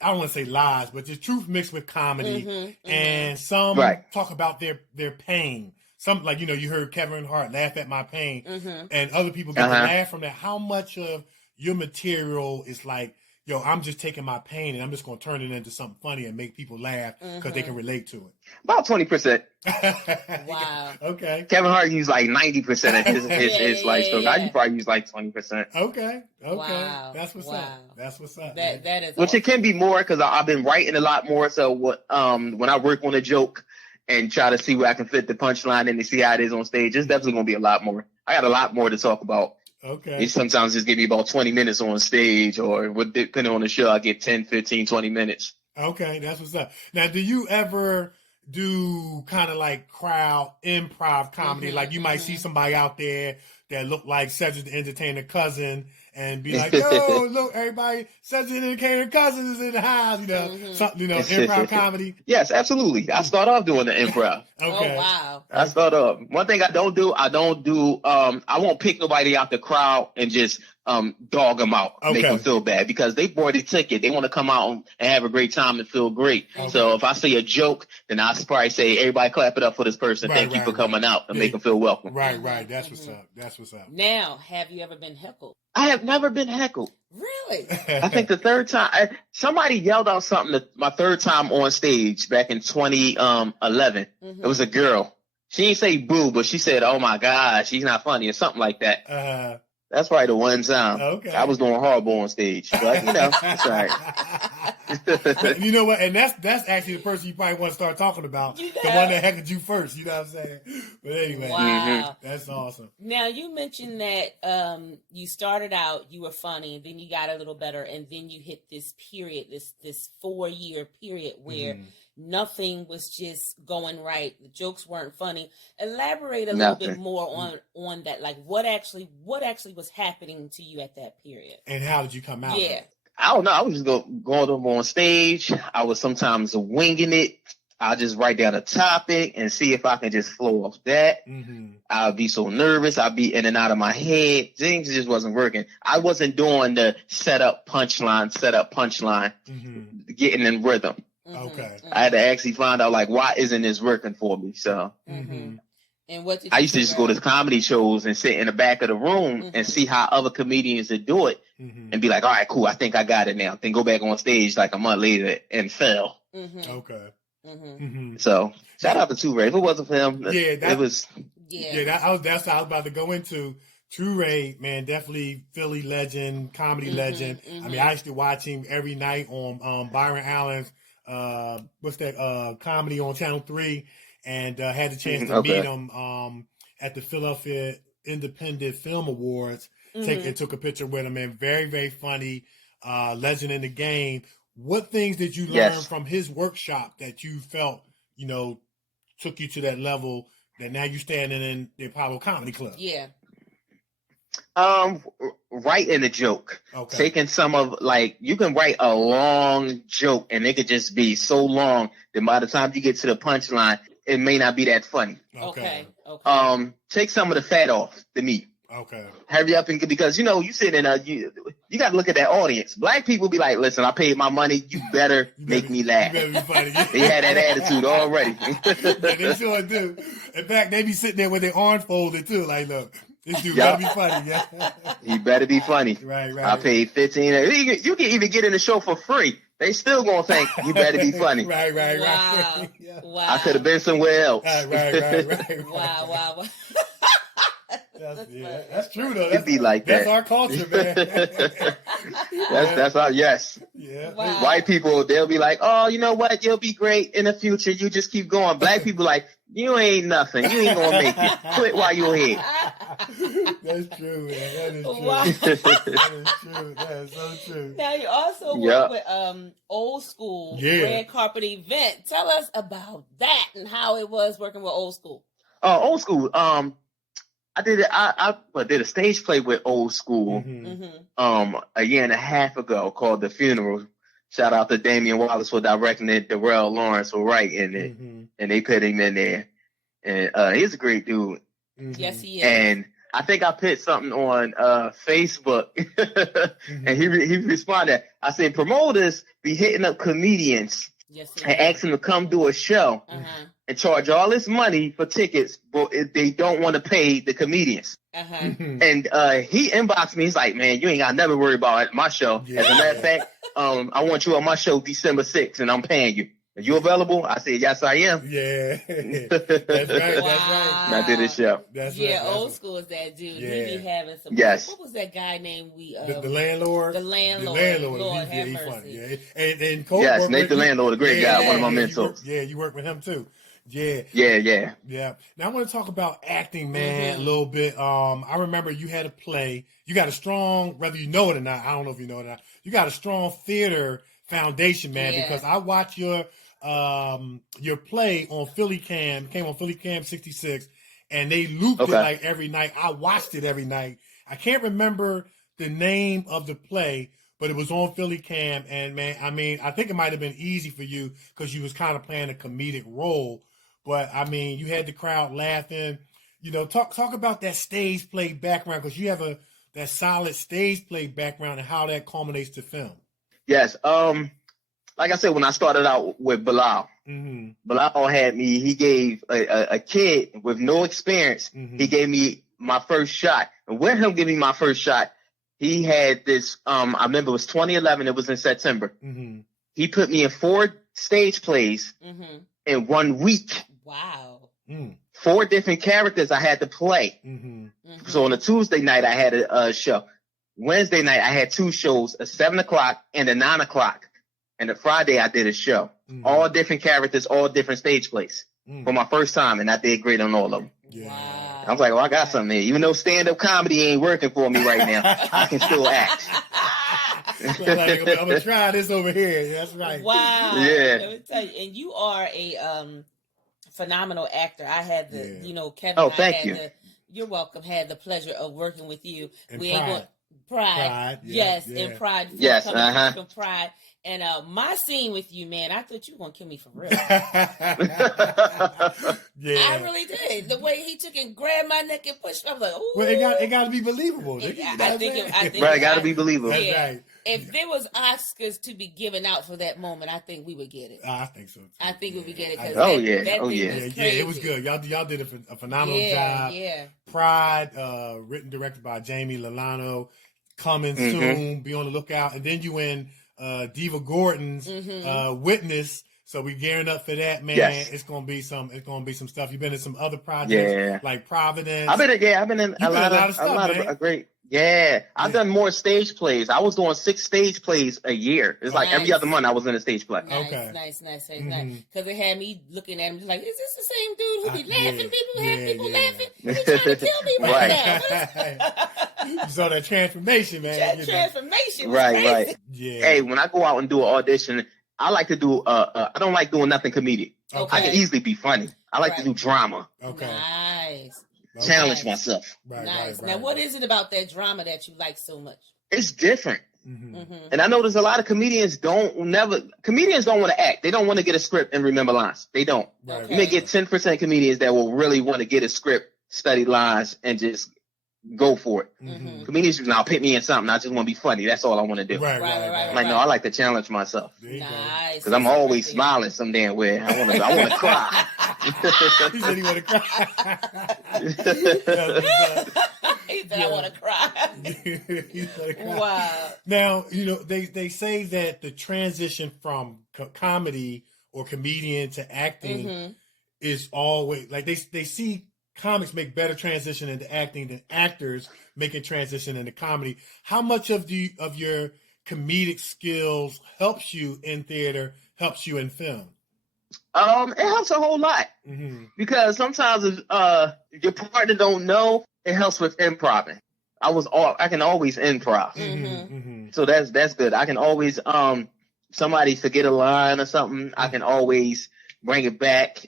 I don't want to say lies, but just truth mixed with comedy. And some Right. talk about their pain. Some, like, you heard Kevin Hart laugh at my pain, and other people get a laugh from that. How much of your material is like, yo, I'm just taking my pain and I'm just going to turn it into something funny and make people laugh because they can relate to it? About 20%. Wow. Okay. Kevin Hart used like 90% of his life story. I could probably use like 20%. Okay. Wow. That's what's up. That's what's up. That is Which it can be more because I've been writing a lot more. So when I work on a joke and try to see where I can fit the punchline in to see how it is on stage, it's definitely going to be a lot more. I got a lot more to talk about. Okay. It sometimes just give me about 20 minutes on stage, or depending on the show, I get 10, 15, 20 minutes. Okay, that's what's up. Now, do you ever do kind of like crowd improv comedy? Like you might see somebody out there that look like Cedric the Entertainer cousin and be like, yo, look, everybody, Cedric the Entertainer cousin is in the house, improv comedy? Yes, absolutely. I start off doing the improv. Okay. Oh, wow. I start off. One thing I don't do, I won't pick nobody out the crowd and just dog them out, make them feel bad, because they bought a ticket. They want to come out and have a great time and feel great. Okay. So if I say a joke, then I'll probably say, everybody clap it up for this person. Thank you for coming out, and make them feel welcome. Right. That's what's up. That's what's up. Now, have you ever been heckled? I have never been heckled. Really? I think the third time, somebody yelled out something my third time on stage back in 2011. It was a girl. She didn't say boo, but she said, oh my God, she's not funny, or something like that. That's probably the one time. Okay. I was doing horrible on stage, but it's all right. You know what? And that's actually the person you probably want to start talking about. The one that heckled you first. You know what I'm saying? But anyway, wow. That's awesome. Now, you mentioned that you started out, you were funny, then you got a little better, and then you hit this period, this 4-year period where nothing was just going right. The jokes weren't funny. Elaborate a little bit more on that. Like what actually was happening to you at that period? And how did you come out? Yeah. I don't know. I was just going up on stage. I was sometimes winging it. I'll just write down a topic and see if I can just flow off that. I'll be so nervous. I'll be in and out of my head. Things just wasn't working. I wasn't doing the set up punchline, getting in rhythm. Okay. I had to actually find out, like, why isn't this working for me? So and what did I used to just go to comedy shows and sit in the back of the room and see how other comedians would do it and be like, all right, cool, I think I got it now. Then go back on stage like a month later and fail. Okay. So shout out to True Ray. If it wasn't for him, it was. That's what I was about to go into. True Ray, man, definitely Philly legend, comedy legend. I mean, I used to watch him every night on Byron Allen's comedy on Channel 3, and had the chance to meet him at the Philadelphia Independent Film Awards. Took a picture with him, and very, very funny, legend in the game. What things did you learn from his workshop that you felt, took you to that level that now you're standing in the Apollo Comedy Club? Yeah. Writing a joke. Okay. Taking some of, like, you can write a long joke and it could just be so long that by the time you get to the punchline, it may not be that funny. Okay. Take some of the fat off the meat. Okay. Hurry up and because you sit in you got to look at that audience. Black people be like, listen, I paid my money. You better make me laugh. You better be funny. They had that attitude already. Yeah, they sure do. In fact, they be sitting there with their arms folded too. Like, look, this dude better be funny. Yeah. He better be funny. Right. I paid $15. You can even get in the show for free. They still gonna think you better be funny. Right. Wow. Yeah. Wow. I could have been somewhere else. Right. Wow. That's true though. It'd be like that's that. our culture, man. That's our yes. Yeah. Wow. White people, they'll be like, oh, you know what? You'll be great in the future. You just keep going. Black people like, you ain't nothing. You ain't gonna make it. Quit while you're here. That's true, man. That is true. Wow. That is true. That is so true. Now you also work with Old School Red Carpet event. Tell us about that and how it was working with Old School. Old School. I did it. I did a stage play with Old School a year and a half ago called The Funeral. Shout out to Damian Wallace for directing it, Darrell Lawrence for writing it, and they put him in there. And he's a great dude. Yes, he is. And I think I put something on Facebook, and he responded. I said, promoters be hitting up comedians and asking them to come do a show and charge all this money for tickets, but they don't want to pay the comedians. And he inboxed me. He's like, man, you ain't got to never worry about my show. As a matter of fact, I want you on my show December 6th, and I'm paying you. Are you available? I said, yes, I am. Yeah. That's right. That's right. And I did his show. That's yeah, right. old school is that dude. Yeah. He be having some. Yes. What was that guy named? The landlord. The landlord. The landlord. Lord He's have funny. mercy. Yeah. And Coby Yes, Nate the landlord, a great guy, one of my mentors. You work with him too. Yeah. Yeah. Now I want to talk about acting, man, a little bit. I remember you had a play. You got a strong, whether you know it or not, I don't know if you know it or not. You got a strong theater foundation, man, because I watch your play on Philly Cam. It came on Philly Cam 66, and they looped it like every night. I watched it every night. I can't remember the name of the play, but it was on Philly Cam, and man, I mean, I think it might have been easy for you because you was kind of playing a comedic role. But I mean, you had the crowd laughing. You know, talk about that stage play background, because you have that solid stage play background and how that culminates to film. Yes. Like I said, when I started out with Bilal, Bilal had me. He gave a kid with no experience. He gave me my first shot, and with him giving me my first shot, he had this. I remember it was 2011. It was in September. He put me in 4 stage plays in 1 week. Wow. 4 different characters I had to play. So on a Tuesday night, I had a show. Wednesday night, I had 2 shows, a 7 o'clock and a 9 o'clock. And a Friday, I did a show. All different characters, all different stage plays for my first time, and I did great on all of them. Wow. I was like, well, I got something here. Even though stand-up comedy ain't working for me right now, I can still act. I'm going to try this over here. That's right. Wow. Yeah. Let me tell you, and you are a phenomenal actor. I had the, Kevin. Oh, thank you. You're welcome. Had the pleasure of working with you. And we Pride. ain't going Pride. Yeah, Yes, and Pride. Yes, From Pride. And my scene with you, man, I thought you were gonna kill me for real. Yeah. I really did. The way he took and grabbed my neck and pushed me, I was like, ooh. Well, it got to be believable. I think Right, it got to be believable. That's right. If there was Oscars to be given out for that moment, I think we would get it. I think so too. I think we would get it. Oh, that yeah. thing Oh, yeah. was Yeah, crazy. it was good. Y'all did a phenomenal job. Yeah. Pride, written directed by Jamie Lalano, coming soon. Be on the lookout. And then you in Diva Gordon's Witness. So we gearing up for that, man. Yes. It's gonna be some stuff. You've been in some other projects like Providence. I've been in a lot of stuff, man. Great. Yeah, I've done more stage plays. I was doing 6 stage plays a year. It's like every other month I was in a stage play. Nice. Because it had me looking at him just like, is this the same dude who be laughing? People have people laughing. He's trying to kill me right now. You saw that transformation, man. Transformation. Right. Yeah. Hey, when I go out and do an audition, I like to do. I don't like doing nothing comedic. Okay. I can easily be funny. I like to do drama. Okay. Nice. Challenge myself. Nice. Now, what is it about that drama that you like so much? It's different. And I know there's a lot of comedians don't want to act. They don't want to get a script and remember lines. They don't. Right. You may get 10% comedians that will really want to get a script, study lines, and just go for it. Comedians now pick me in something. I just want to be funny. That's all I want to do. Right. I'm like, no, I like to challenge myself. Nice. Because I'm always smiling some damn way. I want to cry. He said he want to cry. He said, I want to cry. Wow. Now, they say that the transition from comedy or comedian to acting is always like they see comics make better transition into acting than actors making transition into comedy. How much of your comedic skills helps you in theater, helps you in film? It helps a whole lot because sometimes if your partner don't know, it helps with improv. I can always improv, so that's good. I can always somebody forget a line or something. I can always bring it back.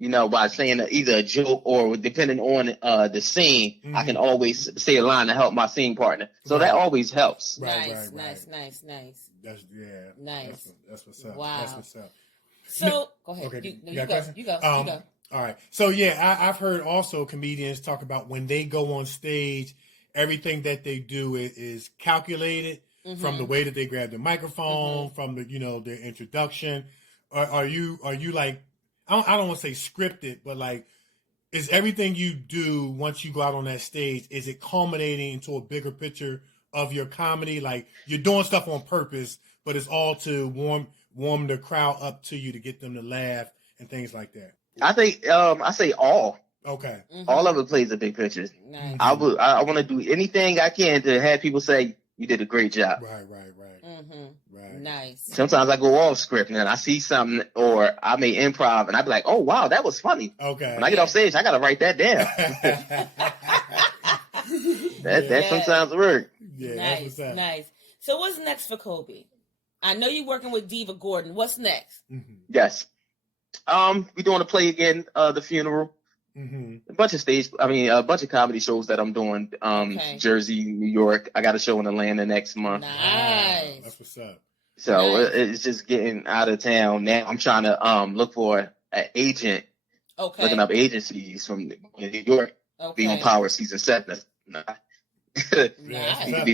By saying either a joke or depending on the scene, I can always say a line to help my scene partner. So that always helps. Nice. That's nice. Nice. That's what's up. Wow. That's what's up. So go ahead. Okay. You go. All right. So yeah, I've heard also comedians talk about when they go on stage, everything that they do is calculated from the way that they grab the microphone, from the their introduction. Are you like I don't want to say scripted, but like is everything you do once you go out on that stage, is it culminating into a bigger picture of your comedy? Like you're doing stuff on purpose, but it's all to warm the crowd up to you to get them to laugh and things like that. I think I say all. Okay. All of it plays a big picture. Nice. I want to do anything I can to have people say you did a great job. Right. Nice. Sometimes I go off script and I see something or I may improv and I be like, oh wow, that was funny. Okay. When I get off stage, I gotta write that down. that sometimes works. Yeah. Nice. So what's next for Coby? I know you're working with Diva Gordon. What's next? Yes. We're doing a play again, The Funeral. A bunch of comedy shows that I'm doing. Jersey, New York. I got a show in Atlanta next month. Nice. That's what's up. So it's just getting out of town now. I'm trying to look for an agent. Okay. Looking up agencies from New York. Be on Power season 7. Nice. Yeah.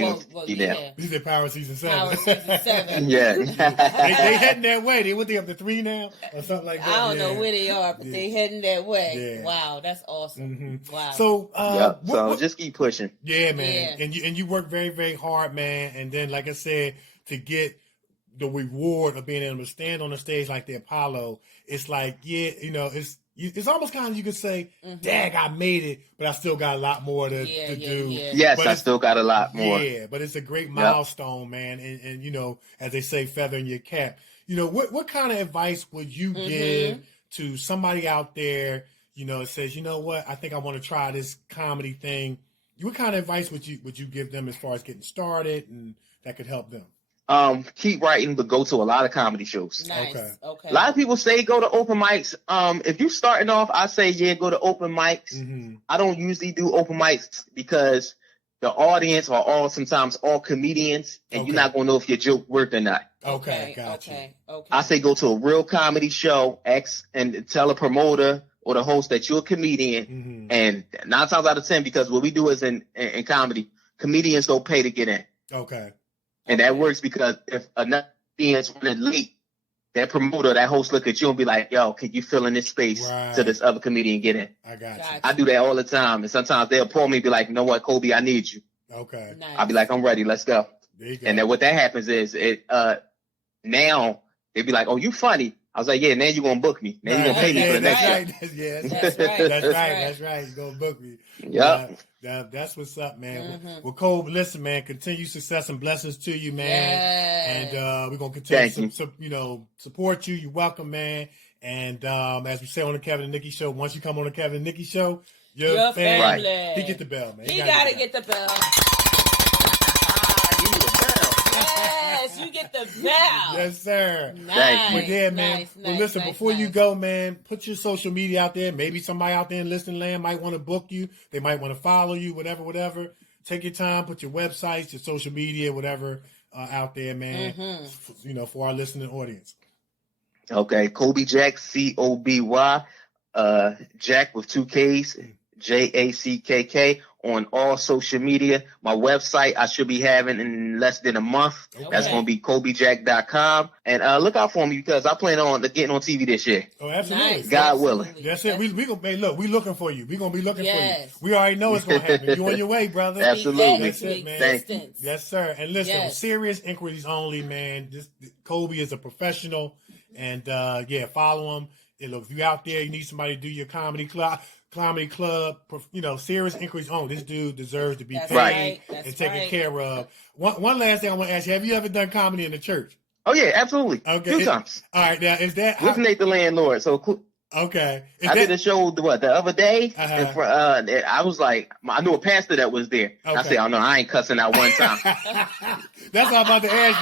These are Power season 7. Power season 7. Yeah. they heading that way. They up to 3 now or something like that. I don't know where they are, but they heading that way. Yeah. Wow, that's awesome. Wow. So so just keep pushing. Yeah, man. Yeah. And you work very, very hard, man. And then like I said, to get the reward of being able to stand on the stage like the Apollo, it's like, it's almost kind of, you could say, dag, I made it, but I still got a lot more to do. Yes, I still got a lot more. Yeah, but it's a great milestone, man. And as they say, feather in your cap. What kind of advice would you give to somebody out there, that says, you know what, I think I want to try this comedy thing. What kind of advice would you give them as far as getting started and that could help them? Keep writing, but go to a lot of comedy shows. Nice. Okay. A lot of people say go to open mics. If you're starting off, I say go to open mics. I don't usually do open mics because the audience are sometimes all comedians, and you're not gonna know if your joke worked or not. Okay, gotcha. Okay. I say go to a real comedy show, and tell a promoter or the host that you're a comedian. And 9 times out of 10, because what we do is in comedy, comedians don't pay to get in. Okay. And that works because if another comedian's running late, that promoter, that host look at you and be like, yo, can you fill in this space so this other comedian get in? I got you. I do that all the time. And sometimes they'll pull me and be like, you know what, Coby, I need you. Okay. Nice. I'll be like, I'm ready. Let's go. There you go. And then what that happens is now they be like, oh, you funny. I was like, yeah, now you're going to book me. Now you're going to pay me for the next show. That's right. You're going to book me. Yep. That's what's up, man. Well, Coby, listen, man, continued success and blessings to you, man. Yes. And we're going to continue to support you. You're welcome, man. And as we say on the Kevin and Nikee show, once you come on the Kevin and Nikee show, your family. Right. He get the bell, man. He got to get the bell. Yes, you get the bell. Yes, sir. Nice. Well, yeah, man. Nice, well, listen, before you go, man, put your social media out there. Maybe somebody out there in listening land might want to book you. They might want to follow you, whatever. Take your time, put your websites, your social media, whatever out there, man, for our listening audience. Okay, Coby Jackk, Coby, Jack with 2 Ks, JACKK. On all social media. My website I should be having in less than a month. Okay. That's going to be CobyJackk.com. And look out for me because I plan on getting on TV this year. Oh, absolutely. Nice. God willing. That's it. We looking for you. We're going to be looking for you. We already know it's going to happen. You on your way, brother. Absolutely. That's it, man. Thank you. Yes, sir. And listen, serious inquiries only, man. Coby is a professional. And, follow him. And look, if you out there, you need somebody to do your comedy club, serious inquiries on. This dude deserves to be paid and taken care of. One last thing I want to ask you: have you ever done comedy in the church? Oh yeah, absolutely. Okay, 2 times. All right, now is that with Nate the landlord? So okay, I did a show the other day. I was like, I knew a pastor that was there. Okay. I said, oh no, I ain't cussing out one time. That's what I'm about to ask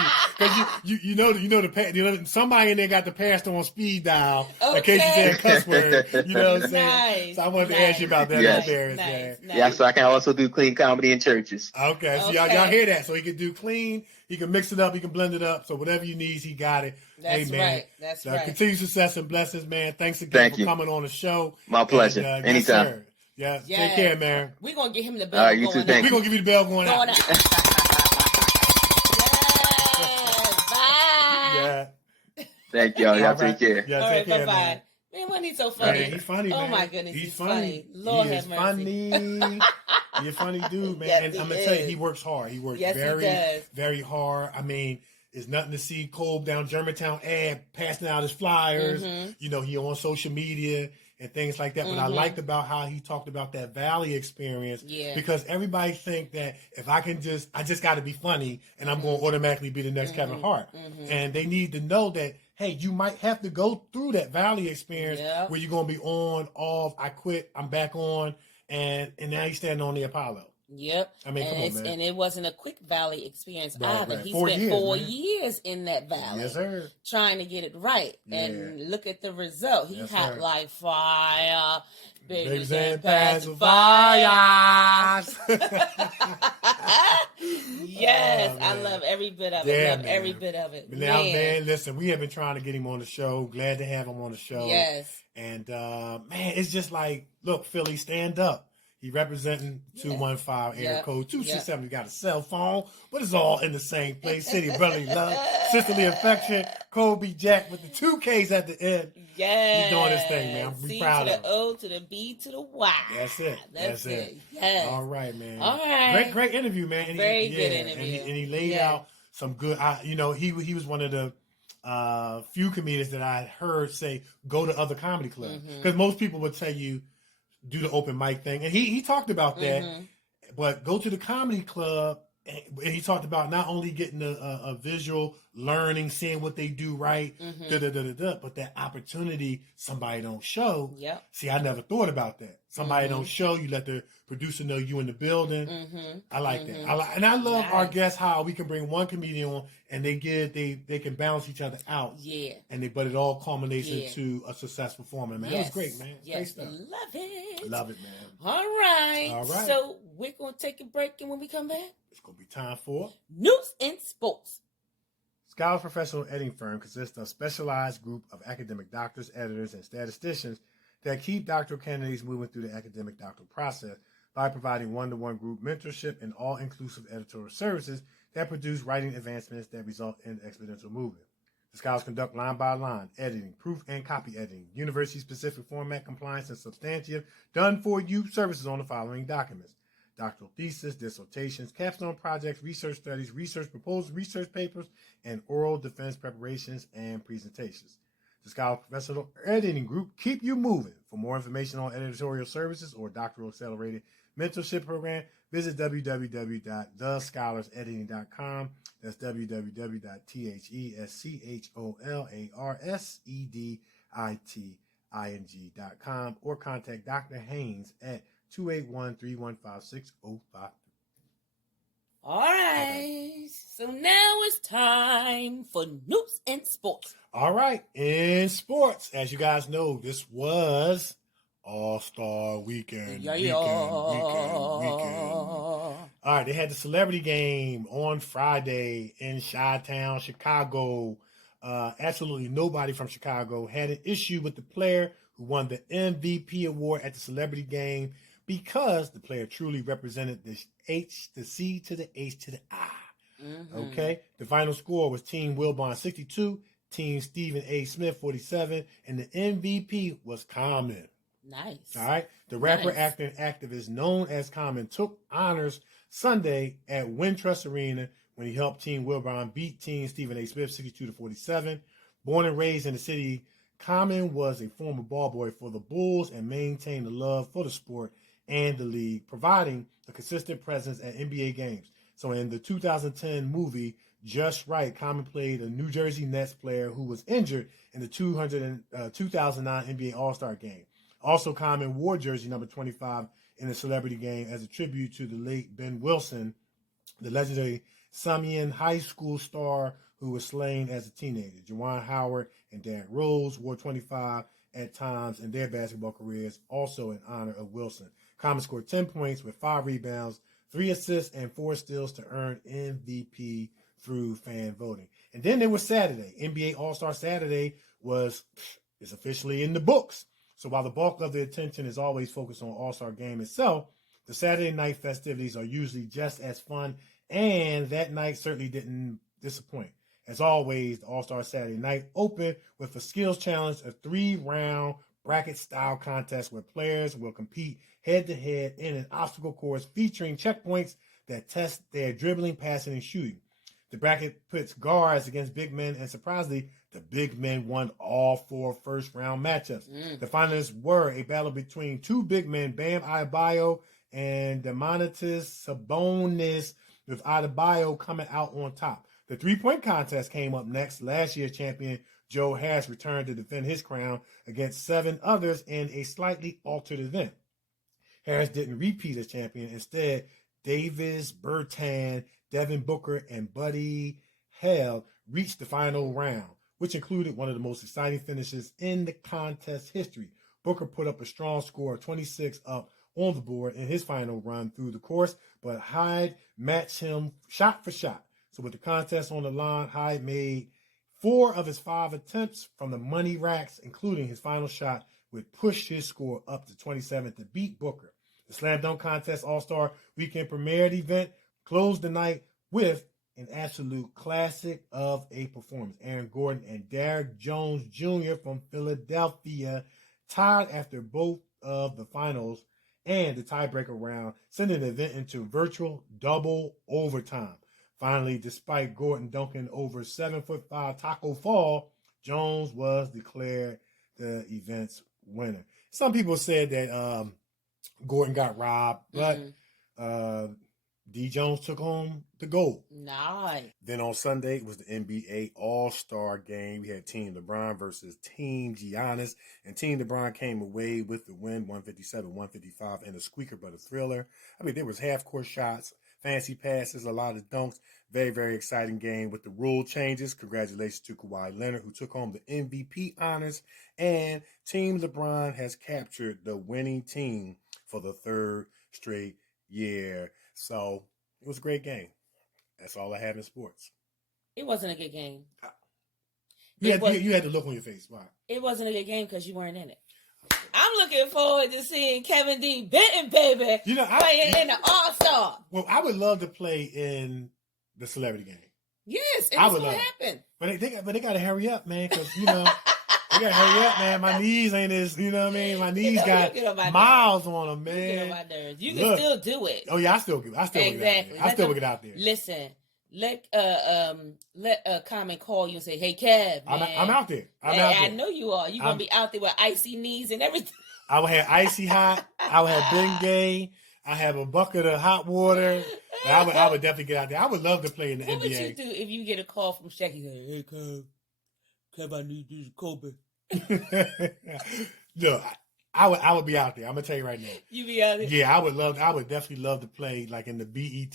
you because you know somebody in there got the pastor on speed dial in case you say a cuss word. You know what I'm saying? Nice. So I wanted to ask you about that experience, man. Yeah, so I can also do clean comedy in churches. Okay, so y'all hear that? So he can do clean He can mix it up. He can blend it up. So whatever you need, he got it. That's hey, man, right. That's right. Continued success and blessings, man. Thanks again for coming on the show. My pleasure. And, Anytime. Yes, sir. Yeah, take care, man. We're going to get him the bell All right, you going too, out. We're going to give you the bell going out. Yes, bye. Yeah. Thank y'all. Y'all take care. Yeah, All right, take care, bye-bye. man. Man, wasn't he so funny? Man, he's funny, man. Oh, my goodness, He's he's funny. Lord he have is mercy. funny. He's a funny dude, man. Yes, and he I'm going to tell you, is. he works hard. He works Yes, he very, does. very hard. I mean, it's nothing to see Coby down Germantown ad passing out his flyers. Mm-hmm. You know, he on social media and things like that. But I liked about how he talked about that Valley experience. Yeah. Because everybody think that if I just got to be funny and I'm going to automatically be the next Kevin Hart. And they need to know that, hey, you might have to go through that Valley experience where you're going to be on, off, I quit, I'm back on, and now he's standing on the Apollo. Yep. I mean, come on, man. And it wasn't a quick Valley experience Right, either. right. He 4 spent years, 4 man. years in that Valley. Yes, sir. Trying to get it right. Yeah. And look at the result. He Yes, hot sir. like fire. Babies Babies and pacifiers. Yes, Oh, I man. love every bit of it. Yeah, Love man. every bit of it. Now, man, listen, we have been trying to get him on the show. Glad to have him on the show. Yes. And, man, it's just like, look, Philly, stand up. He representing 215 area code 267. You got a cell phone, but it's all in the same place. City of brotherly love, sisterly affection. Coby Jackk with the 2 Ks at the end. Yes. He's doing his thing, man. We C proud to of the him. O to the B to the Y. That's it. That's it. it. Yes. All right, man. All right. Great interview, man. And Very good interview. And he laid out some good. He was one of the few comedians that I heard say go to other comedy clubs because most people would tell you do the open mic thing, and he talked about that. But go to the comedy club, and he talked about not only getting a visual learning, seeing what they do right, but that opportunity somebody don't show. Yep. See, I never thought about that. Somebody don't show, you let the producer know you in the building. I like that. And I love our guests, how we can bring one comedian on and they can balance each other out. Yeah. But it all culminates into a successful format, man. That was great, man. Great Yes. stuff. Love it. Love it, man. All right. All right. So we're going to take a break, and when we come back, It's going to be time for news and sports. Scholars Professional Editing Firm consists of a specialized group of academic doctors, editors, and statisticians that keep doctoral candidates moving through the academic doctoral process by providing one-to-one group mentorship and all-inclusive editorial services that produce writing advancements that result in exponential movement. The scholars conduct line-by-line editing, proof and copy editing, university-specific format compliance, and substantive done-for-you services on the following documents: doctoral thesis, dissertations, capstone projects, research studies, research proposals, research papers, and oral defense preparations and presentations. The Scholar Professional Editing Group keep you moving. For more information on editorial services or doctoral accelerated mentorship program, visit www.thescholarsedediting.com. That's www.thescholarsedediting.com or contact Dr. Haynes at 281-315-6053. All right. So now it's time for news and sports. All right. In sports, as you guys know, this was All-Star Weekend. Weekend. All right. They had the celebrity game on Friday in Chi-Town, Chicago. Absolutely nobody from Chicago had an issue with the player who won the MVP award at the celebrity game, because the player truly represented the H, the C to the H to the I. Okay? The final score was Team Wilbon 62, Team Stephen A. Smith 47, and the MVP was Common. Nice. All right? The rapper, actor, and activist known as Common took honors Sunday at Wintrust Arena when he helped Team Wilbon beat Team Stephen A. Smith 62-47. Born and raised in the city, Common was a former ball boy for the Bulls and maintained a love for the sport and the league, providing a consistent presence at NBA games. So in the 2010 movie Just Right, Common played a New Jersey Nets player who was injured in the 2009 NBA All-Star game. Also, Common wore jersey number 25 in the celebrity game as a tribute to the late Ben Wilson, the legendary Samian High School star who was slain as a teenager. Juwan Howard and Derrick Rose wore 25 at times in their basketball careers, also in honor of Wilson. Common scored 10 points with 5 rebounds, 3 assists, and 4 steals to earn MVP through fan voting. And then there was Saturday. NBA All-Star Saturday is officially in the books. So while the bulk of the attention is always focused on All-Star Game itself, the Saturday night festivities are usually just as fun, and that night certainly didn't disappoint. As always, the All-Star Saturday night opened with a skills challenge, a 3-round bracket-style contest where players will compete head-to-head in an obstacle course featuring checkpoints that test their dribbling, passing, and shooting. The bracket pits guards against big men, and surprisingly, the big men won all 4 first-round matchups. The finalists were a battle between 2 big men, Bam Adebayo and Demonatis Sabonis, with Adebayo coming out on top. The 3-point contest came up next. Last year's champion Joe Harris returned to defend his crown against 7 others in a slightly altered event. Harris didn't repeat as champion. Instead, Davis, Bertan, Devin Booker, and Buddy Hield reached the final round, which included one of the most exciting finishes in the contest history. Booker put up a strong score of 26 up on the board in his final run through the course, but Hyde matched him shot for shot. So with the contest on the line, Hyde made 4 of his 5 attempts from the money racks, including his final shot, which pushed his score up to 27 to beat Booker. The Slam Dunk Contest All-Star Weekend premiered event closed the night with an absolute classic of a performance. Aaron Gordon and Derrick Jones Jr. from Philadelphia tied after both of the finals and the tiebreaker round, sending the event into virtual double overtime. Finally, despite Gordon dunking over 7'5" Taco Fall, Jones was declared the event's winner. Some people said that Gordon got robbed, but D. Jones took home the gold. Nice. Then on Sunday, it was the NBA All-Star Game. We had Team LeBron versus Team Giannis, and Team LeBron came away with the win, 157-155, and a squeaker, but a thriller. I mean, there was half-court shots, fancy passes, a lot of dunks. Very, very exciting game with the rule changes. Congratulations to Kawhi Leonard, who took home the MVP honors, and Team LeBron has captured the winning team for the 3rd straight year. So it was a great game. That's all I have in sports. It wasn't a good game. You had the look on your face. Why? It wasn't a good game because you weren't in it. I'm looking forward to seeing Kevin D. Benton, baby, playing in the All-Star. Well, I would love to play in the celebrity game. Yes, and it's going to happen. But they got to hurry up, man, because, they got to hurry up, man. My knees ain't as, my knees got miles on them, man. You get on my nerves. You can still do it. Oh, yeah, I still get out there. I still get out there. Listen, let Common call you and say, hey, Kev, man. I'm out there. I know you are. You're going to be out there with icy knees and everything. I will have icy hot. I will have Bengay. I have a bucket of hot water. I would definitely get out there. I would love to play in the NBA. What would you do if you get a call from Shaq? He's like, hey, Kev, I need this Coby. Look, I would be out there. I'm gonna tell you right now. You be out there? Yeah, I would definitely love to play like in the BET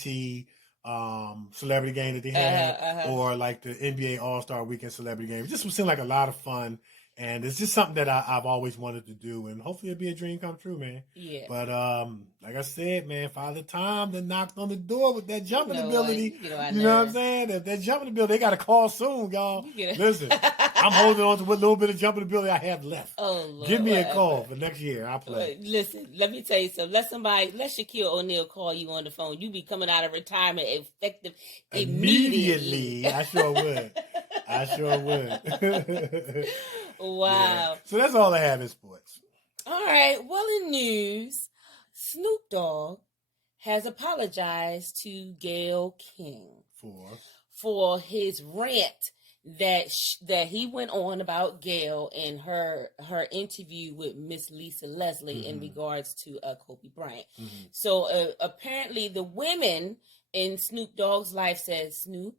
celebrity game that they had, or like the NBA All-Star Weekend celebrity game. It just would seem like a lot of fun. And it's just something that I've always wanted to do, and hopefully it'll be a dream come true, man. Yeah. But like I said, man, Father Time that knocked on the door with that jumping ability. You know what I'm saying? If that jumping ability, they got to call soon, y'all. Listen, I'm holding on to what little bit of jumping ability I have left. Oh, Lord. Give me a call for next year. I'll play. Listen, let me tell you something. Let Shaquille O'Neal call you on the phone. You be coming out of retirement effective immediately. I sure would. Wow. Yeah. So that's all I have in sports. All right. Well, in news, Snoop Dogg has apologized to Gayle King for his rant that he went on about Gayle in her interview with Miss Lisa Leslie in regards to Kobe Bryant. So apparently the women in Snoop Dogg's life said, Snoop,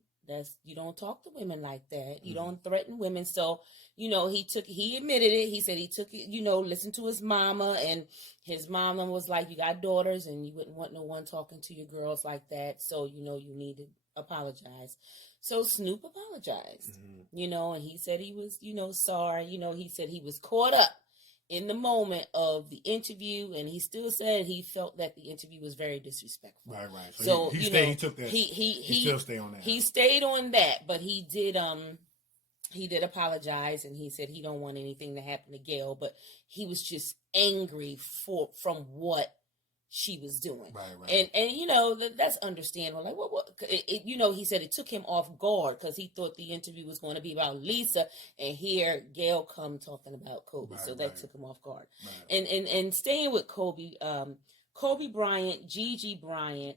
you don't talk to women like that. You don't threaten women. So, he admitted it. He said he took it, listened to his mama, and his mama was like, you got daughters and you wouldn't want no one talking to your girls like that. So, you need to apologize. So Snoop apologized, and he said he was, sorry. He said he was caught up in the moment of the interview, and he still said he felt that the interview was very disrespectful. Right. So he took that. He still stay on that. He stayed on that, but he did apologize, and he said he don't want anything to happen to Gail, but he was just angry from what she was doing. Right. And that's understandable. Like, what he said it took him off guard because he thought the interview was going to be about Lisa, and here Gail come talking about Coby. So that took him off guard. Right. And staying with Coby, Coby Bryant, Gigi Bryant,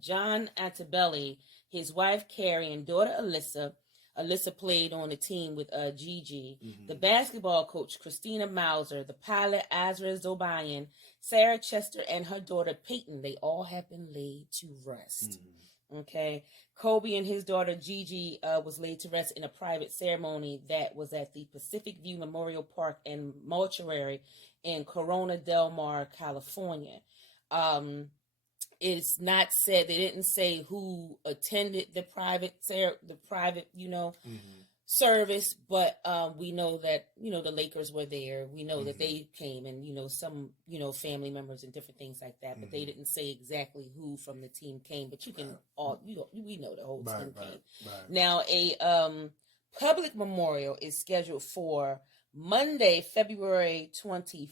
John Attabelli, his wife Carrie, and daughter Alyssa. Alyssa played on the team with Gigi. Mm-hmm. The basketball coach, Christina Mauser, the pilot, Azra Zobayan, Sarah Chester, and her daughter, Peyton, they all have been laid to rest. Mm-hmm. Okay. Coby and his daughter, Gigi, was laid to rest in a private ceremony that was at the Pacific View Memorial Park and Mortuary in Corona Del Mar, California. It's not said, they didn't say who attended the private, service, but we know that, the Lakers were there. We know that they came, and, some, family members and different things like that, but they didn't say exactly who from the team came, but you can we know the whole team came. Right. Now, a public memorial is scheduled for Monday, February 24th.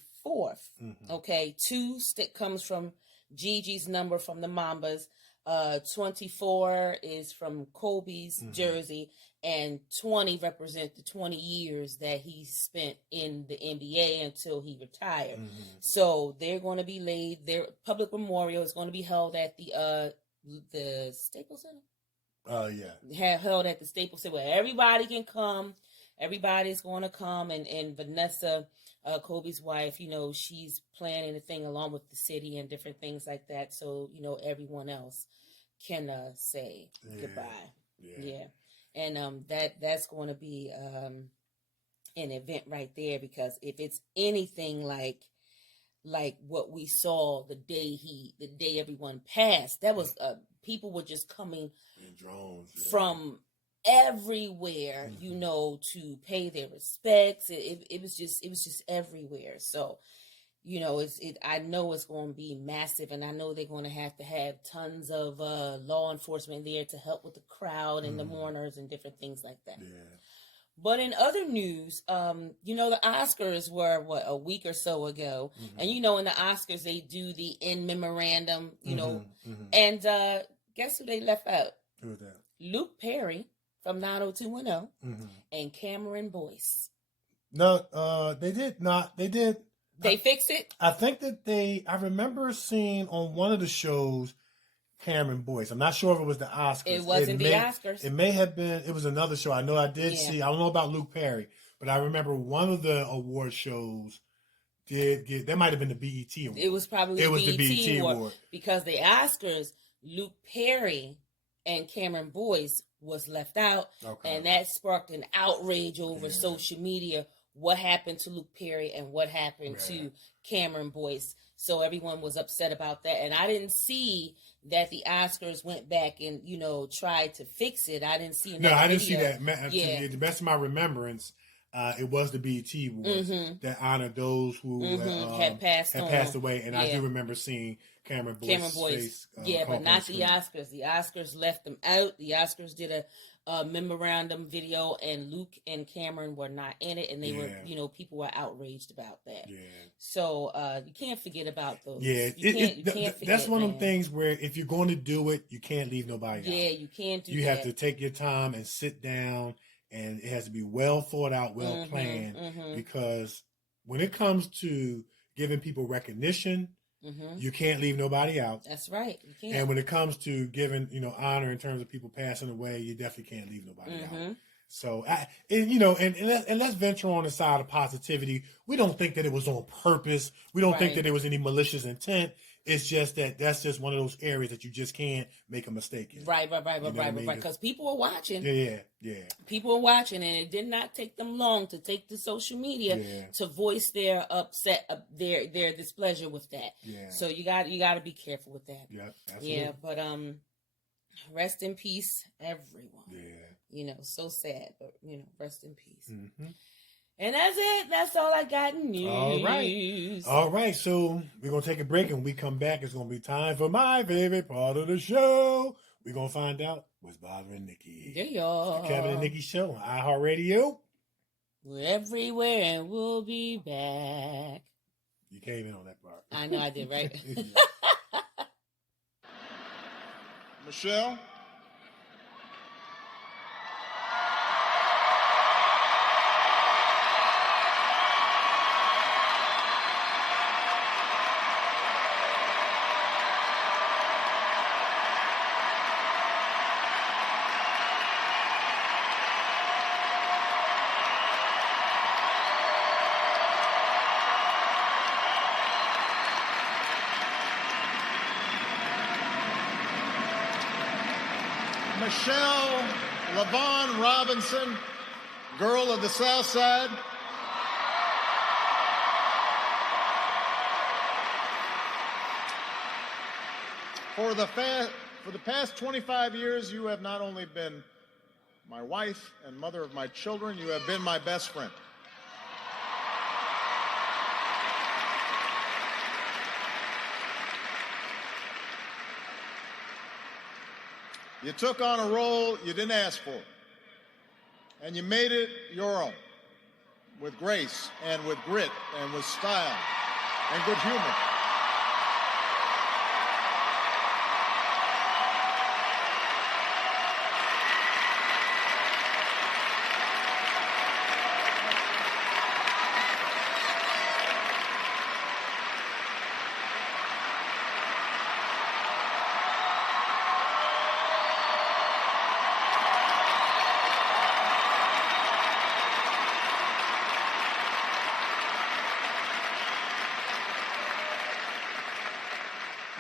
Mm-hmm. Okay. 2 comes from Gigi's number from the Mambas, 24 is from Coby's jersey, and 20 represent the 20 years that he spent in the NBA until he retired. Mm-hmm. So they're going to be laid. Their public memorial is going to be held at the Staples Center. Held at the Staples Center where everybody can come. Everybody's going to come, and Vanessa, Coby's wife, she's planning a thing along with the city and different things like that. So, everyone else can say goodbye. Yeah. And that's going to be an event right there, because if it's anything like what we saw the day everyone passed, that was people were just coming in drones from everywhere, to pay their respects. It was just everywhere. So, I know it's going to be massive, and I know they're going to have tons of law enforcement there to help with the crowd and the mourners and different things like that. Yeah. But in other news, the Oscars were a week or so ago, and in the Oscars they do the in memorandum, and guess who they left out? Who was that? Luke Perry from 90210 and Cameron Boyce. No, they did not. They did. They fixed it? I think that I remember seeing on one of the shows Cameron Boyce. I'm not sure if it was the Oscars. It wasn't the Oscars. It may have been. It was another show. I know I did see. I don't know about Luke Perry, but I remember one of the award shows did get. That might have been the BET award. It was probably the BET award. Because the Oscars, Luke Perry and Cameron Boyce was left out, and that sparked an outrage over social media. What happened to Luke Perry and what happened to Cameron Boyce? So everyone was upset about that, and I didn't see that the Oscars went back and tried to fix it. I didn't see. No, I didn't see that. To the best of my remembrance, it was the BET Awards that honored those who had passed away, and I do remember seeing Cameron Boyce's face. But not the Oscars. The Oscars left them out. The Oscars did a memorandum video, and Luke and Cameron were not in it, and they were, people were outraged about that. Yeah. So you can't forget about those. Yeah, you can't forget. That's one of them things where if you're going to do it, you can't leave nobody out. Yeah, you can't do that. You have to take your time and sit down, and it has to be well thought out, well planned, because when it comes to giving people recognition, you can't leave nobody out. That's right. You can't. And when it comes to giving, honor in terms of people passing away, you definitely can't leave nobody out. So, and let's venture on the side of positivity. We don't think that it was on purpose. We don't think that there was any malicious intent. It's just that's just one of those areas that you just can't make a mistake in. Right. Because people are watching. Yeah. People are watching, and it did not take them long to take to social media to voice their upset, their displeasure with that. Yeah. So you got to be careful with that. Yeah, absolutely. Yeah, but rest in peace, everyone. Yeah. So sad, but rest in peace. And that's it. That's all I got in news. All right. So we're going to take a break, and when we come back, it's going to be time for my favorite part of the show. We're going to find out what's bothering Nikee. Yeah, y'all. The Kevin and Nikee Show on iHeartRadio. We're everywhere, and we'll be back. You came in on that part. I know I did, right? Michelle? Michelle LaVaughn Robinson, girl of the South Side. For the past 25 years, you have not only been my wife and mother of my children, you have been my best friend. You took on a role you didn't ask for, and you made it your own, with grace and with grit and with style and good humor.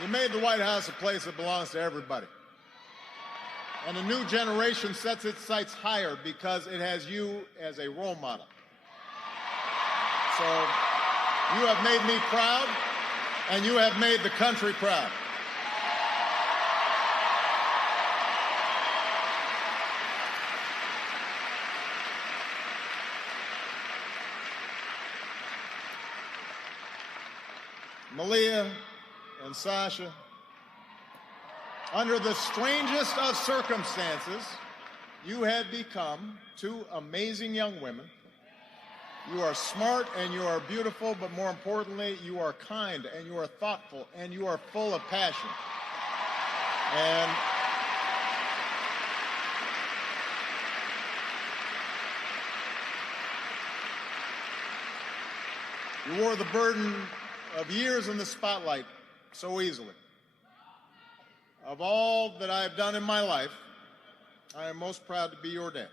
You made the White House a place that belongs to everybody. And a new generation sets its sights higher because it has you as a role model. So you have made me proud, and you have made the country proud. Malia and Sasha, under the strangest of circumstances, you have become two amazing young women. You are smart and you are beautiful, but more importantly, you are kind and you are thoughtful and you are full of passion. And you wore the burden of years in the spotlight so easily. Of all that I have done in my life, I am most proud to be your dad.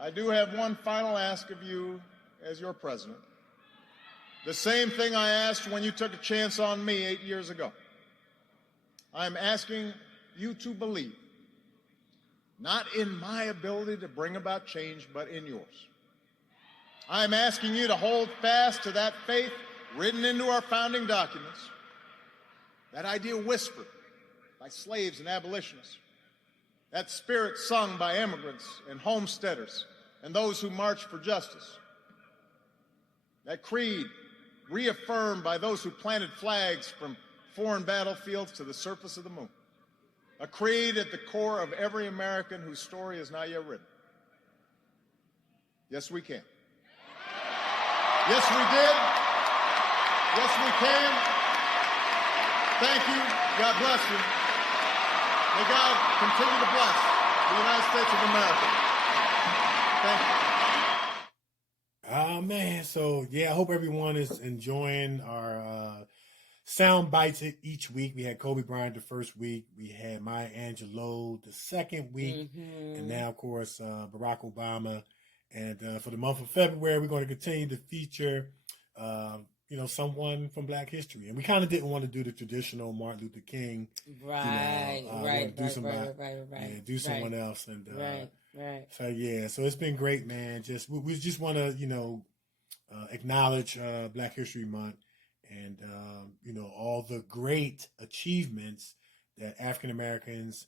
I do have one final ask of you as your president. The same thing I asked when you took a chance on me 8 years ago. I'm asking you to believe, not in my ability to bring about change, but in yours. I'm asking you to hold fast to that faith written into our founding documents, that idea whispered by slaves and abolitionists, that spirit sung by immigrants and homesteaders and those who marched for justice, that creed reaffirmed by those who planted flags from foreign battlefields to the surface of the moon. A creed at the core of every American whose story is not yet written. Yes, we can. Yes, we did. Yes, we can. Thank you. God bless you. May God continue to bless the United States of America. Thank you. Oh, man. So, yeah, I hope everyone is enjoying our sound bites each week. We had Kobe Bryant the first week. We had Maya Angelou the second week. Mm-hmm. And now, of course, Barack Obama. And for the month of February, we're going to continue to feature, someone from Black history. And we kind of didn't want to do the traditional Martin Luther King. Right, right. Do someone else. And right. So, yeah. So it's been great, man. We just want to, acknowledge Black History Month. and all the great achievements that African Americans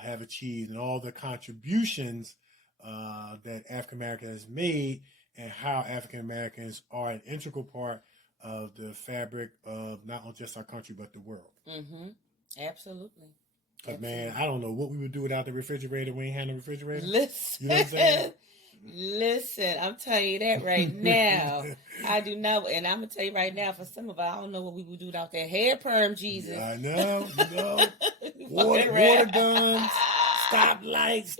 have achieved, and all the contributions that African America has made, and how African Americans are an integral part of the fabric of not only just our country but the world. Mm-hmm. Absolutely. But man, I don't know what we would do without the refrigerator. We ain't had no refrigerator. Listen, you know what I'm saying? Listen, I'm telling you that right now. I do not, and I'm gonna tell you right now. For some of us, I don't know what we would do without that hair perm, Jesus. I know, water guns, stoplights,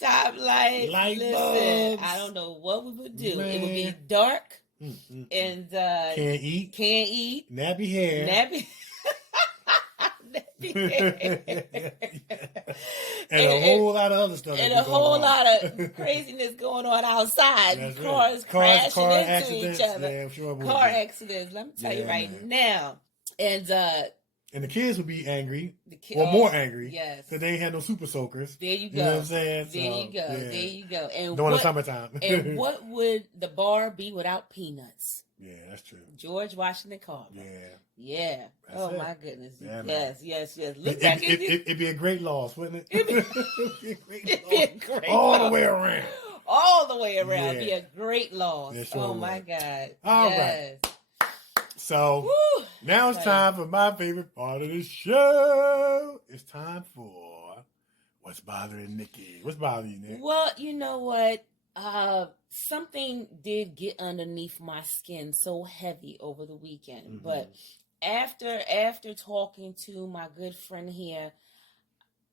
light listen, bulbs. I don't know what we would do. Man. It would be dark, and can't eat, nappy hair. and a whole lot of other stuff. And a whole lot of craziness going on outside. That's Cars right. crashing into accidents. each other. Yeah, I'm sure car accidents. Let me tell you right now. And the kids would be angry, or more angry, yes, because they ain't had no super soakers. There you go. You know what I'm saying? There you go. Yeah. There you go. And during the summertime. And what would the bar be without peanuts? Yeah, that's true. George Washington Carver. Yeah. That's my goodness. Yeah, yes. It'd be a great loss, wouldn't it? It'd be a great all loss. the way around. All the way around. Yeah. It'd be a great loss. Yeah, sure oh would. my God. All yes. right. So Woo. now it's time for my favorite part of the show. It's time for What's Bothering Nikee. What's bothering you, Nick? Well, you know what? Something did get underneath my skin so heavy over the weekend. Mm-hmm. But after talking to my good friend here,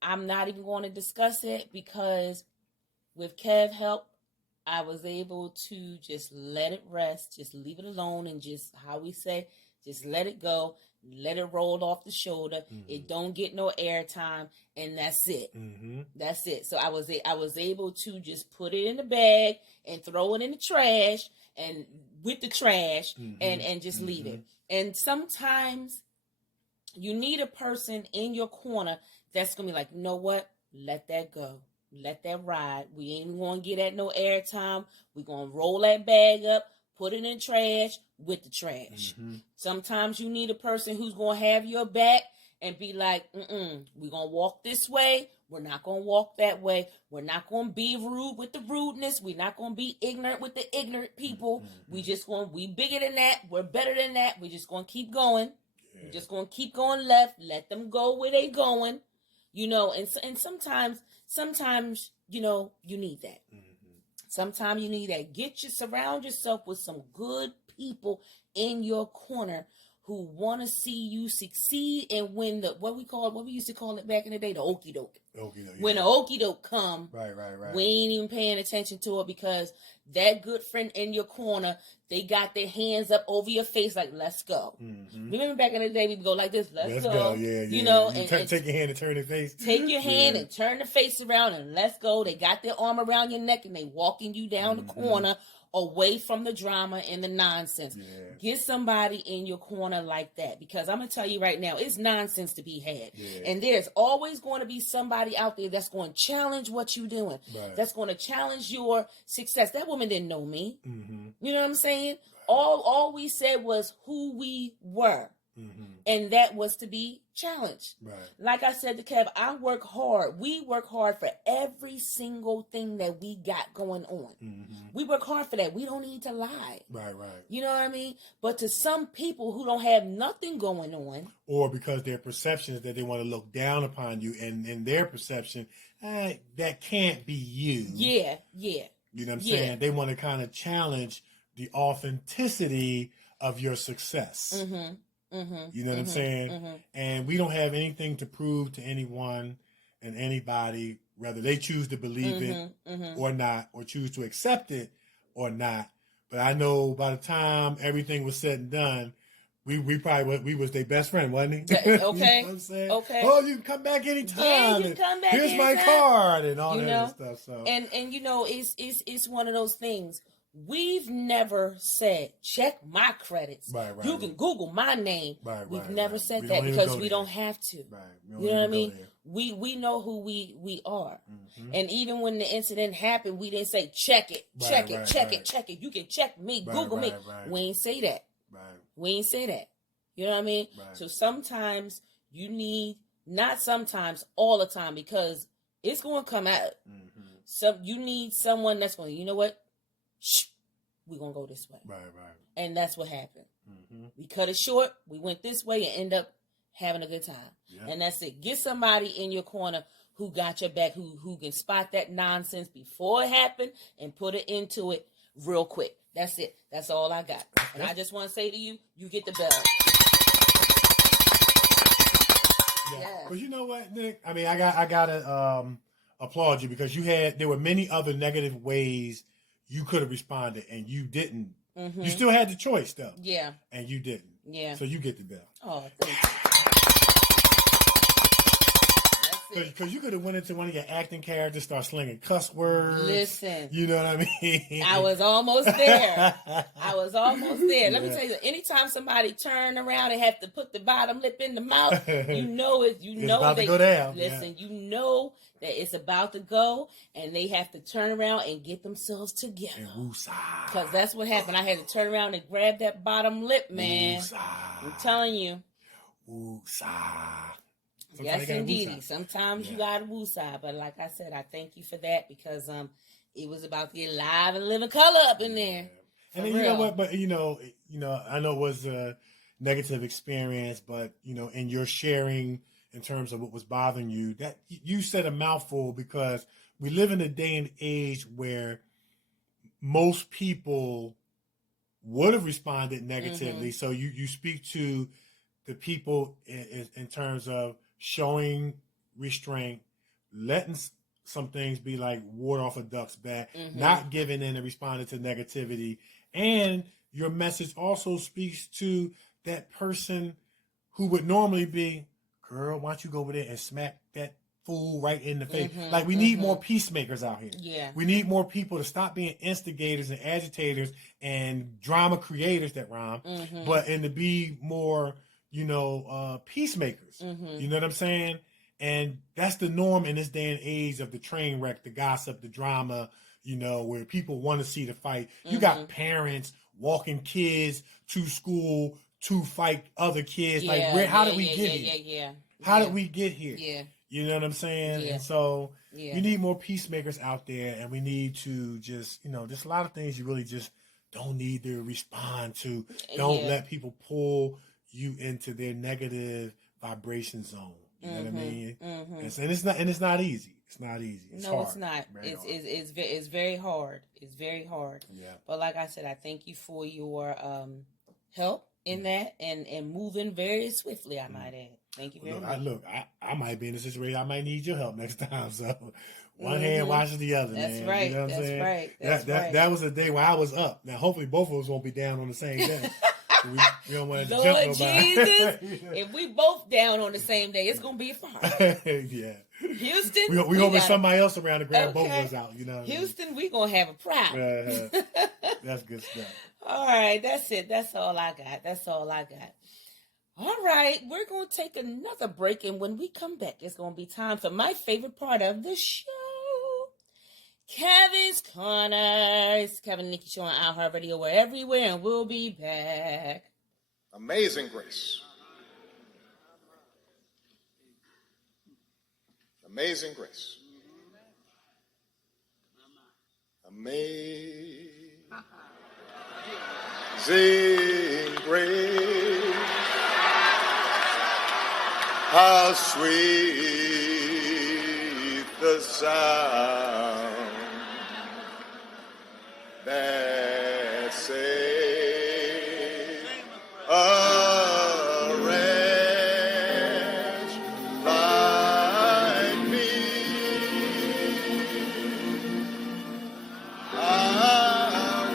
I'm not even going to discuss it, because with Kev's help, I was able to just let it rest, just leave it alone, and just, how we say, just let it go, let it roll off the shoulder. Mm-hmm. It don't get no airtime, and that's it. Mm-hmm. That's it. So I was able to just put it in the bag and throw it in the trash, and with the trash, mm-hmm. and just leave it. And sometimes you need a person in your corner that's gonna be like, you know what? Let that go. Let that ride. We ain't gonna get at no airtime. We're gonna roll that bag up, put it in trash with the trash. Mm-hmm. Sometimes you need a person who's gonna have your back and be like, we're gonna walk this way. We're not gonna walk that way. We're not gonna be rude with the rudeness. We're not gonna be ignorant with the ignorant people. Mm-hmm. We bigger than that. We're better than that. We're just gonna keep going. Yeah. We're just gonna keep going left. Let them go where they going. And sometimes, you need that. Mm-hmm. Sometimes you need that. Surround yourself with some good people in your corner who want to see you succeed and win what we used to call it back in the day, the okie doke. When the okie doke come, right. We ain't even paying attention to it, because that good friend in your corner, they got their hands up over your face like, let's go. Mm-hmm. Remember back in the day, we'd go like this, let's go. Yeah. And take your hand and turn your face. Take your hand and turn the face around and let's go. They got their arm around your neck and they walking you down the corner, away from the drama and the nonsense. Yeah. Get somebody in your corner like that, because I'm going to tell you right now, it's nonsense to be had. Yeah. And there's always going to be somebody out there that's going to challenge what you're doing. Right. That's going to challenge your success. That woman didn't know me. Mm-hmm. You know what I'm saying? Right. All we said was who we were. Mm-hmm. And that was to be challenged. Right. Like I said to Kev, I work hard. We work hard for every single thing that we got going on. Mm-hmm. We work hard for that. We don't need to lie. Right. You know what I mean? But to some people who don't have nothing going on, or because their perception is that they want to look down upon you, and in their perception, that can't be you. Yeah. You know what I'm saying? They want to kind of challenge the authenticity of your success. Mm-hmm. Mm-hmm, you know what I'm saying? Mm-hmm. And we don't have anything to prove to anyone and anybody, whether they choose to believe it or not, or choose to accept it or not. But I know by the time everything was said and done, we was their best friend, wasn't he? Okay. You know what I'm saying? Okay. Oh, you can come back anytime. Yeah, you can come back anytime. Here's my card and all that other stuff. So and it's one of those things. We've never said, check my credits. Right. You can Google my name. We've never said that, because we don't have to. Right. You know what I mean? We know who we are. Mm-hmm. And even when the incident happened, we didn't say, check it. You can check me. Google me. We ain't say that. Right. We ain't say that. You know what I mean? Right. So sometimes you need, not sometimes, all the time, because it's going to come out. Mm-hmm. So you need someone that's going, you know what? Shh, we're going to go this way. Right. And that's what happened. Mm-hmm. We cut it short. We went this way and end up having a good time. Yeah. And that's it. Get somebody in your corner who got your back, who can spot that nonsense before it happened and put it into it real quick. That's it. That's all I got. And I just want to say to you, you get the bell. Yeah. Yes. But you know what, Nick? I mean, I gotta applaud you because there were many other negative ways you could have responded and you didn't. Mm-hmm. You still had the choice though. Yeah. And you didn't. Yeah. So you get the bell. Oh, thank you. Because you could have went into one of your acting characters, start slinging cuss words. Listen. You know what I mean? I was almost there. Let me Yeah. tell you, anytime somebody turn around and have to put the bottom lip in the mouth, you know it. You It's know about to go down. Listen, you know that it's about to go, and they have to turn around and get themselves together. And woosah. Because that's what happened. I had to turn around and grab that bottom lip, man. Woosah. I'm telling you. Woosah. Sometimes Yes, you gotta indeedy. woosah. Sometimes you got to woosah. But like I said, I thank you for that because it was about the alive and living color up in there. And then, you know what? But you know, I know it was a negative experience, but in your sharing in terms of what was bothering you, that you said a mouthful because we live in a day and age where most people would have responded negatively. Mm-hmm. So you speak to the people in terms of showing restraint, letting some things be like water off a duck's back, Mm-hmm. not giving in and responding to negativity. And your message also speaks to that person who would normally be, girl, why don't you go over there and smack that fool right in the face? Mm-hmm, Like we need more peacemakers out here. Yeah. We need more people to stop being instigators and agitators and drama creators that rhyme, Mm-hmm. and to be more, peacemakers. Mm-hmm. You know what I'm saying? And that's the norm in this day and age of the train wreck, the gossip, the drama, where people want to see the fight. You got parents walking kids to school to fight other kids. How did we get here? How did we get here? Yeah. You know what I'm saying? Yeah. And so Yeah. you need more peacemakers out there, and we need to just, there's a lot of things you really just don't need to respond to. Don't let people pull you into their negative vibration zone. You know what I mean? Mm-hmm. And it's not easy. It's not easy. It's hard. It's not. Very hard. It's very hard. It's very hard. Yeah. But like I said, I thank you for your help in that and moving very swiftly, I might add. Thank you very much. I might be in a situation I might need your help next time. So one hand washes the other. That's man. right. You know what I'm That's saying? right. That's right. That was the day where I was up. Now hopefully both of us won't be down on the same day. We don't want to Lord jump nobody. Jesus, if we both down on the same day, it's gonna be fine. Yeah. Houston, we hoping somebody else around to grab both of us out. Houston, we gonna have a problem. That's good stuff. All right, that's it. That's all I got. All right, we're going to take another break, and when we come back, it's going to be time for my favorite part of the show, Kevin's Corner. It's Kevin and Nikee Show on iHeartRadio. We're everywhere, and we'll be back. Amazing Grace. Amazing Grace. Amazing Grace. How sweet the sound that saved a wretch like me. I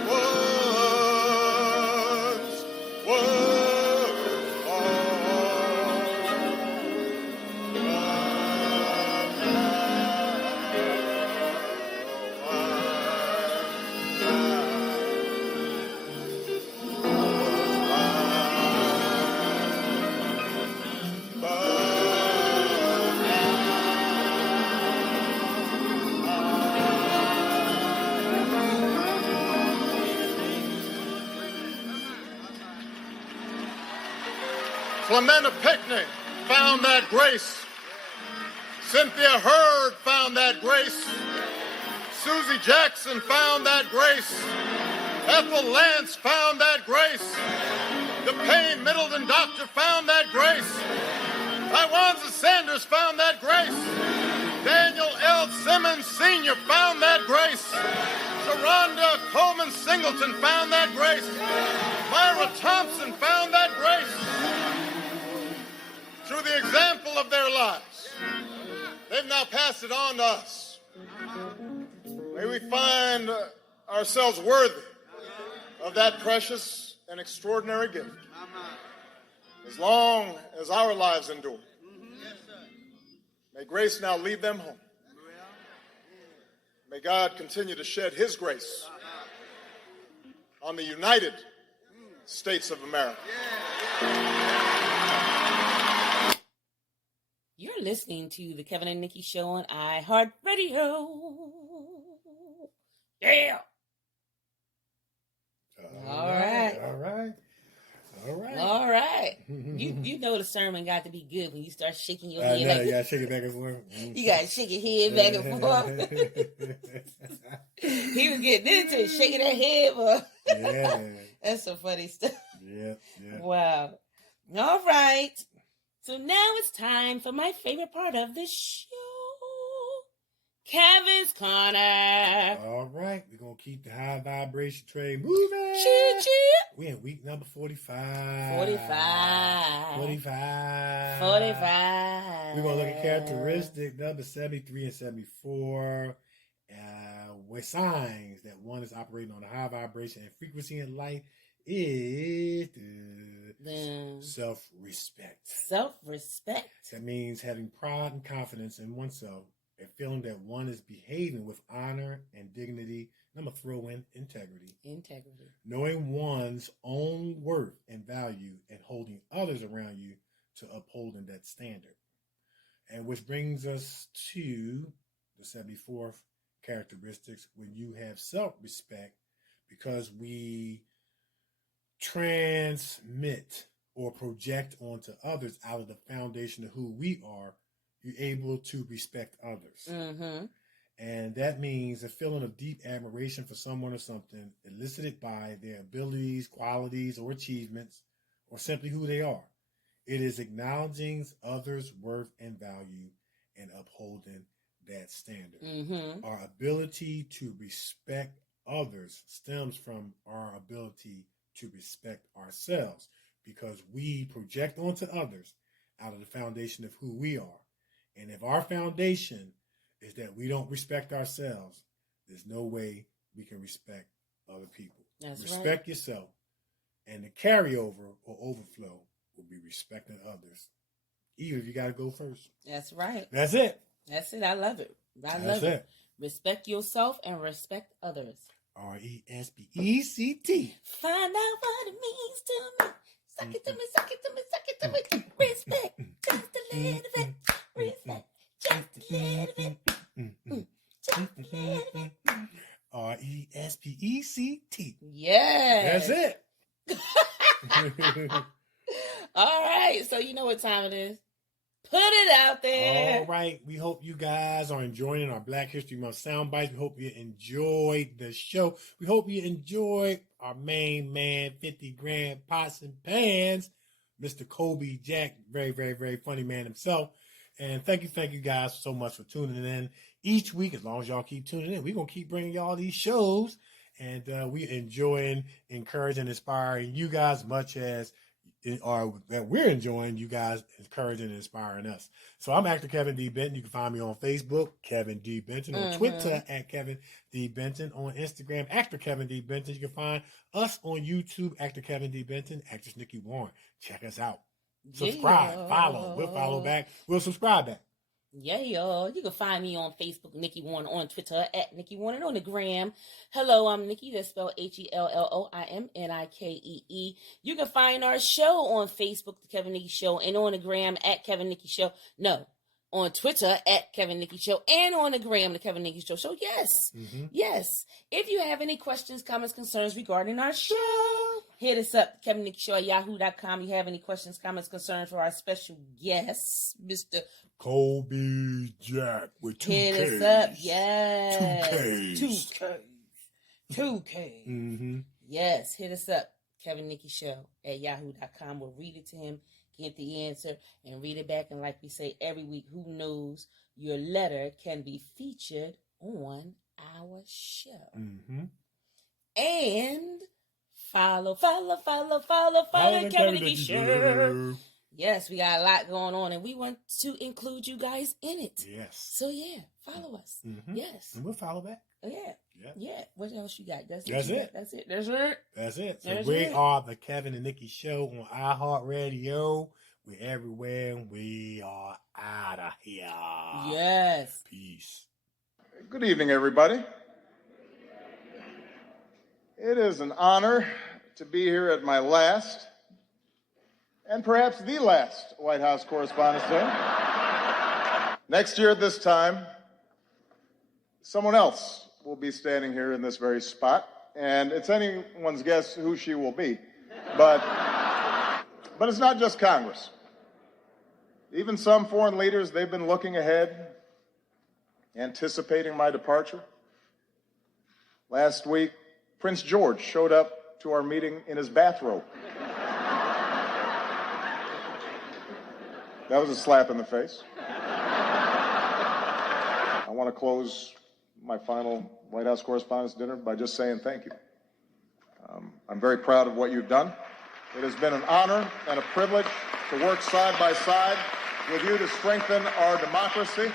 was lost, but now Clementa Pinckney found that grace. Cynthia Hurd found that grace. Susie Jackson found that grace. Ethel Lance found that grace. DePayne Middleton Doctor found that grace. Tywanza Sanders found that grace. Daniel L. Simmons Sr. found that grace. Sharonda Coleman Singleton found that grace. Myra Thompson found that grace. Through the example of their lives, they've now passed it on to us. May we find ourselves worthy of that precious and extraordinary gift as long as our lives endure. May grace now lead them home. May God continue to shed his grace on the United States of America. You're listening to the Kevin and Nikki Show on iHeartRadio. Yeah. All right. You know the sermon got to be good when you start shaking your head. You gotta shake it back and forth. You gotta shake your head back and forth. He was getting into it, shaking that head. Yeah. That's some funny stuff. Yeah. Wow. All right. So now it's time for my favorite part of the show. Kevin's Corner. All right, we're going to keep the high vibration train moving. Choo-choo. We're in week number 45. 45. We're going to look at characteristic number 73 and 74. With signs that one is operating on a high vibration and frequency in life is self-respect. Self-respect. That means having pride and confidence in oneself and feeling that one is behaving with honor and dignity. I'm going to throw in integrity. Knowing one's own worth and value and holding others around you to upholding that standard. And which brings us to the 74th characteristics when you have self-respect, because we transmit or project onto others out of the foundation of who we are, you're able to respect others. Mm-hmm. And that means a feeling of deep admiration for someone or something elicited by their abilities, qualities, or achievements, or simply who they are. It is acknowledging others' worth and value and upholding that standard. Mm-hmm. Our ability to respect others stems from our ability to respect ourselves, because we project onto others out of the foundation of who we are. And if our foundation is that we don't respect ourselves, there's no way we can respect other people. Respect yourself, and the carryover or overflow will be respecting others, even if you got to go first. That's right. That's it. I love it. I love it. Respect yourself and respect others. RESPECT. Find out what it means to me. Suck it to me, suck it to me, suck it to me. Respect, just a little bit. Respect, just a little bit. Just a little bit. RESPECT. Yes. That's it. All right. So you know what time it is. Put it out there. All right. We hope you guys are enjoying our Black History Month sound bites. We hope you enjoyed the show. We hope you enjoyed our main man, 50 grand pots and pans, Mr. Coby Jackk. Very, very, very funny man himself. And thank you guys so much for tuning in each week. As long as y'all keep tuning in, we're going to keep bringing y'all these shows. And we enjoying, encouraging, inspiring you guys much as that we're enjoying you guys encouraging and inspiring us. So I'm actor Kevin D. Benton. You can find me on Facebook, Kevin D. Benton, on Twitter at Kevin D. Benton, on Instagram, actor Kevin D. Benton. You can find us on YouTube, actor Kevin D. Benton, actress Nikee Warren. Check us out. Subscribe, follow. We'll follow back. We'll subscribe back. Yeah, y'all. You can find me on Facebook, Nikee Warren, on Twitter at Nikee Warren, and on the gram. Hello, I'm Nikee. That's spelled HELLOIMNIKEE. You can find our show on Facebook, The Kevin Nikee Show, and on the gram at Kevin Nikee Show. No, on Twitter at Kevin Nikee Show, and on the gram, The Kevin Nikee Show. So yes, yes. If you have any questions, comments, concerns regarding our show, Hit us up, Kevin Nikee Show at yahoo.com. You have any questions, comments, concerns for our special guest, Mr. Coby Jackk with 2 Ks. Hit us up, yes. 2 Ks. 2 Ks. 2 Ks. Mm-hmm. Yes, hit us up, Kevin Nikee Show at yahoo.com. We'll read it to him, get the answer, and read it back. And like we say every week, who knows, your letter can be featured on our show. Mm-hmm. And follow the Kevin Nikee Show. Yes, we got a lot going on, and we want to include you guys in it. Yes. So yeah, follow us. Mm-hmm. Yes. And we'll follow back. Oh, yeah. Yeah. Yeah. What else you got? That's it. That's it. That's it. That's it. So That's we it. are the Kevin and Nikee Show on iHeartRadio. We're everywhere, and we are out of here. Yes. Peace. Good evening, everybody. It is an honor to be here at my last, and perhaps the last, White House Correspondents' Day. Next year at this time, someone else will be standing here in this very spot, and it's anyone's guess who she will be. But it's not just Congress. Even some foreign leaders, they've been looking ahead, anticipating my departure. Last week, Prince George showed up to our meeting in his bathrobe. That was a slap in the face. I want to close my final White House Correspondents' Dinner by just saying thank you. I'm very proud of what you've done. It has been an honor and a privilege to work side by side with you to strengthen our democracy.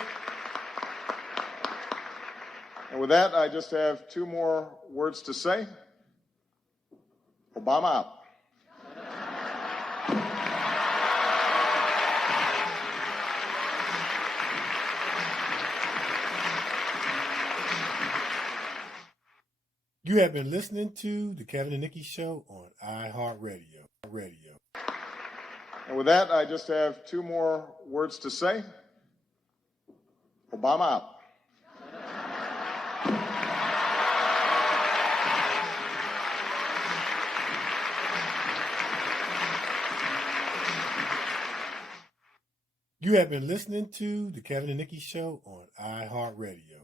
And with that, I just have 2 more words to say. Obama out. You have been listening to the Kevin and Nikee Show on iHeartRadio. And with that, I just have 2 more words to say. Obama out. You have been listening to the Kevin and Nikee Show on iHeartRadio.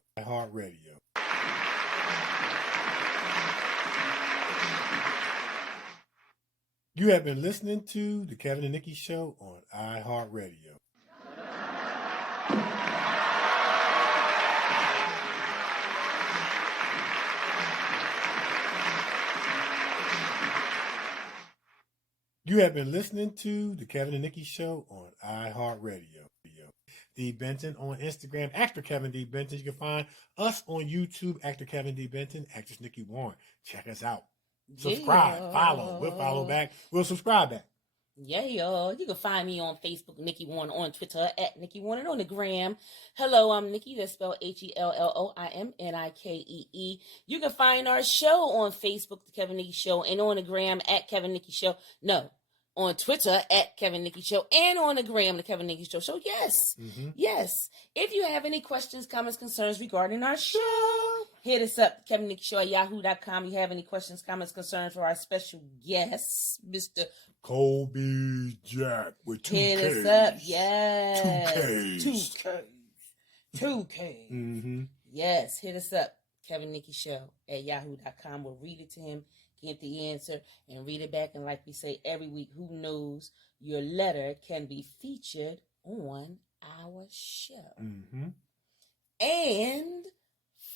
You have been listening to the Kevin and Nikee Show on iHeartRadio. You have been listening to the Kevin and Nikee Show on iHeartRadio. D. Benton on Instagram, Actor Kevin D. Benton. You can find us on YouTube, Actor Kevin D. Benton, Actress Nikee Warren. Check us out. Subscribe, follow. We'll follow back. We'll subscribe back. Yeah, y'all. You can find me on Facebook, Nikee Warren, on Twitter, at Nikee Warren, and on the gram. Hello, I'm Nikee. That's spelled HELLOIMNIKEE. You can find our show on Facebook, The Kevin Nikee Show, and on the gram, at Kevin Nikee Show. No, on Twitter, at Kevin Nikee Show, and on the gram, The Kevin Nikee Show. So, yes, yes. If you have any questions, comments, concerns regarding our show, hit us up, Kevin Nikee Show at yahoo.com. You have any questions, comments, concerns for our special guest, Mr. Coby Jackk with 2 Ks. Hit us up, yes. 2 Ks. 2 Ks. 2 Ks. Mm-hmm. Yes, hit us up, Kevin Nikee Show at yahoo.com. We'll read it to him, get the answer, and read it back. And like we say every week, who knows, your letter can be featured on our show. Mm-hmm. And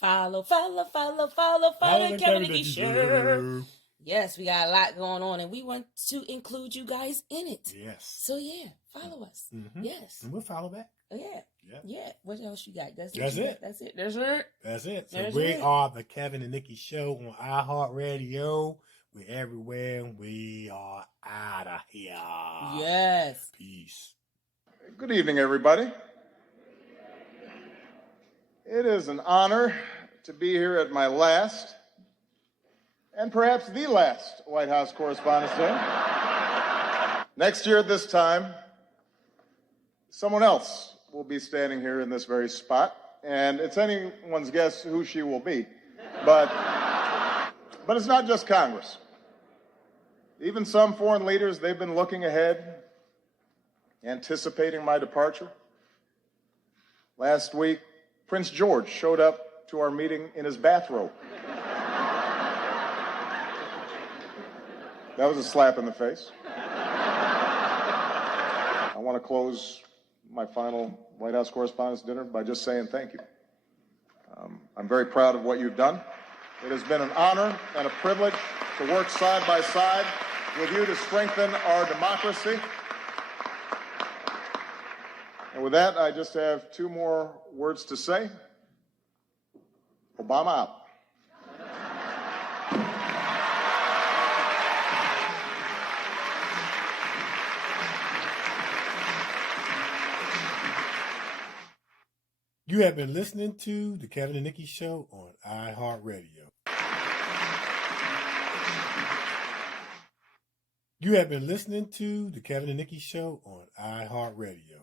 follow the Kevin Nikee Show. Yes, we got a lot going on, and we want to include you guys in it. Yes. So yeah, follow us. Mm-hmm. Yes. And we'll follow back. Oh, yeah. Yeah. What else you got? That's it. That's it. So we are the Kevin and Nikee Show on iHeartRadio. We're everywhere, and we are out of here. Yes. Peace. Good evening, everybody. It is an honor to be here at my last, and perhaps the last, White House Correspondents' Day. Next year at this time, someone else will be standing here in this very spot, and it's anyone's guess who she will be. But it's not just Congress. Even some foreign leaders, they've been looking ahead, anticipating my departure. Last week, Prince George showed up to our meeting in his bathrobe. That was a slap in the face. I want to close my final White House Correspondents' Dinner by just saying thank you. I'm very proud of what you've done. It has been an honor and a privilege to work side by side with you to strengthen our democracy. And with that, I just have two more words to say. Obama out. You have been listening to The Kevin and Nikee Show on iHeartRadio. You have been listening to The Kevin and Nikee Show on iHeartRadio.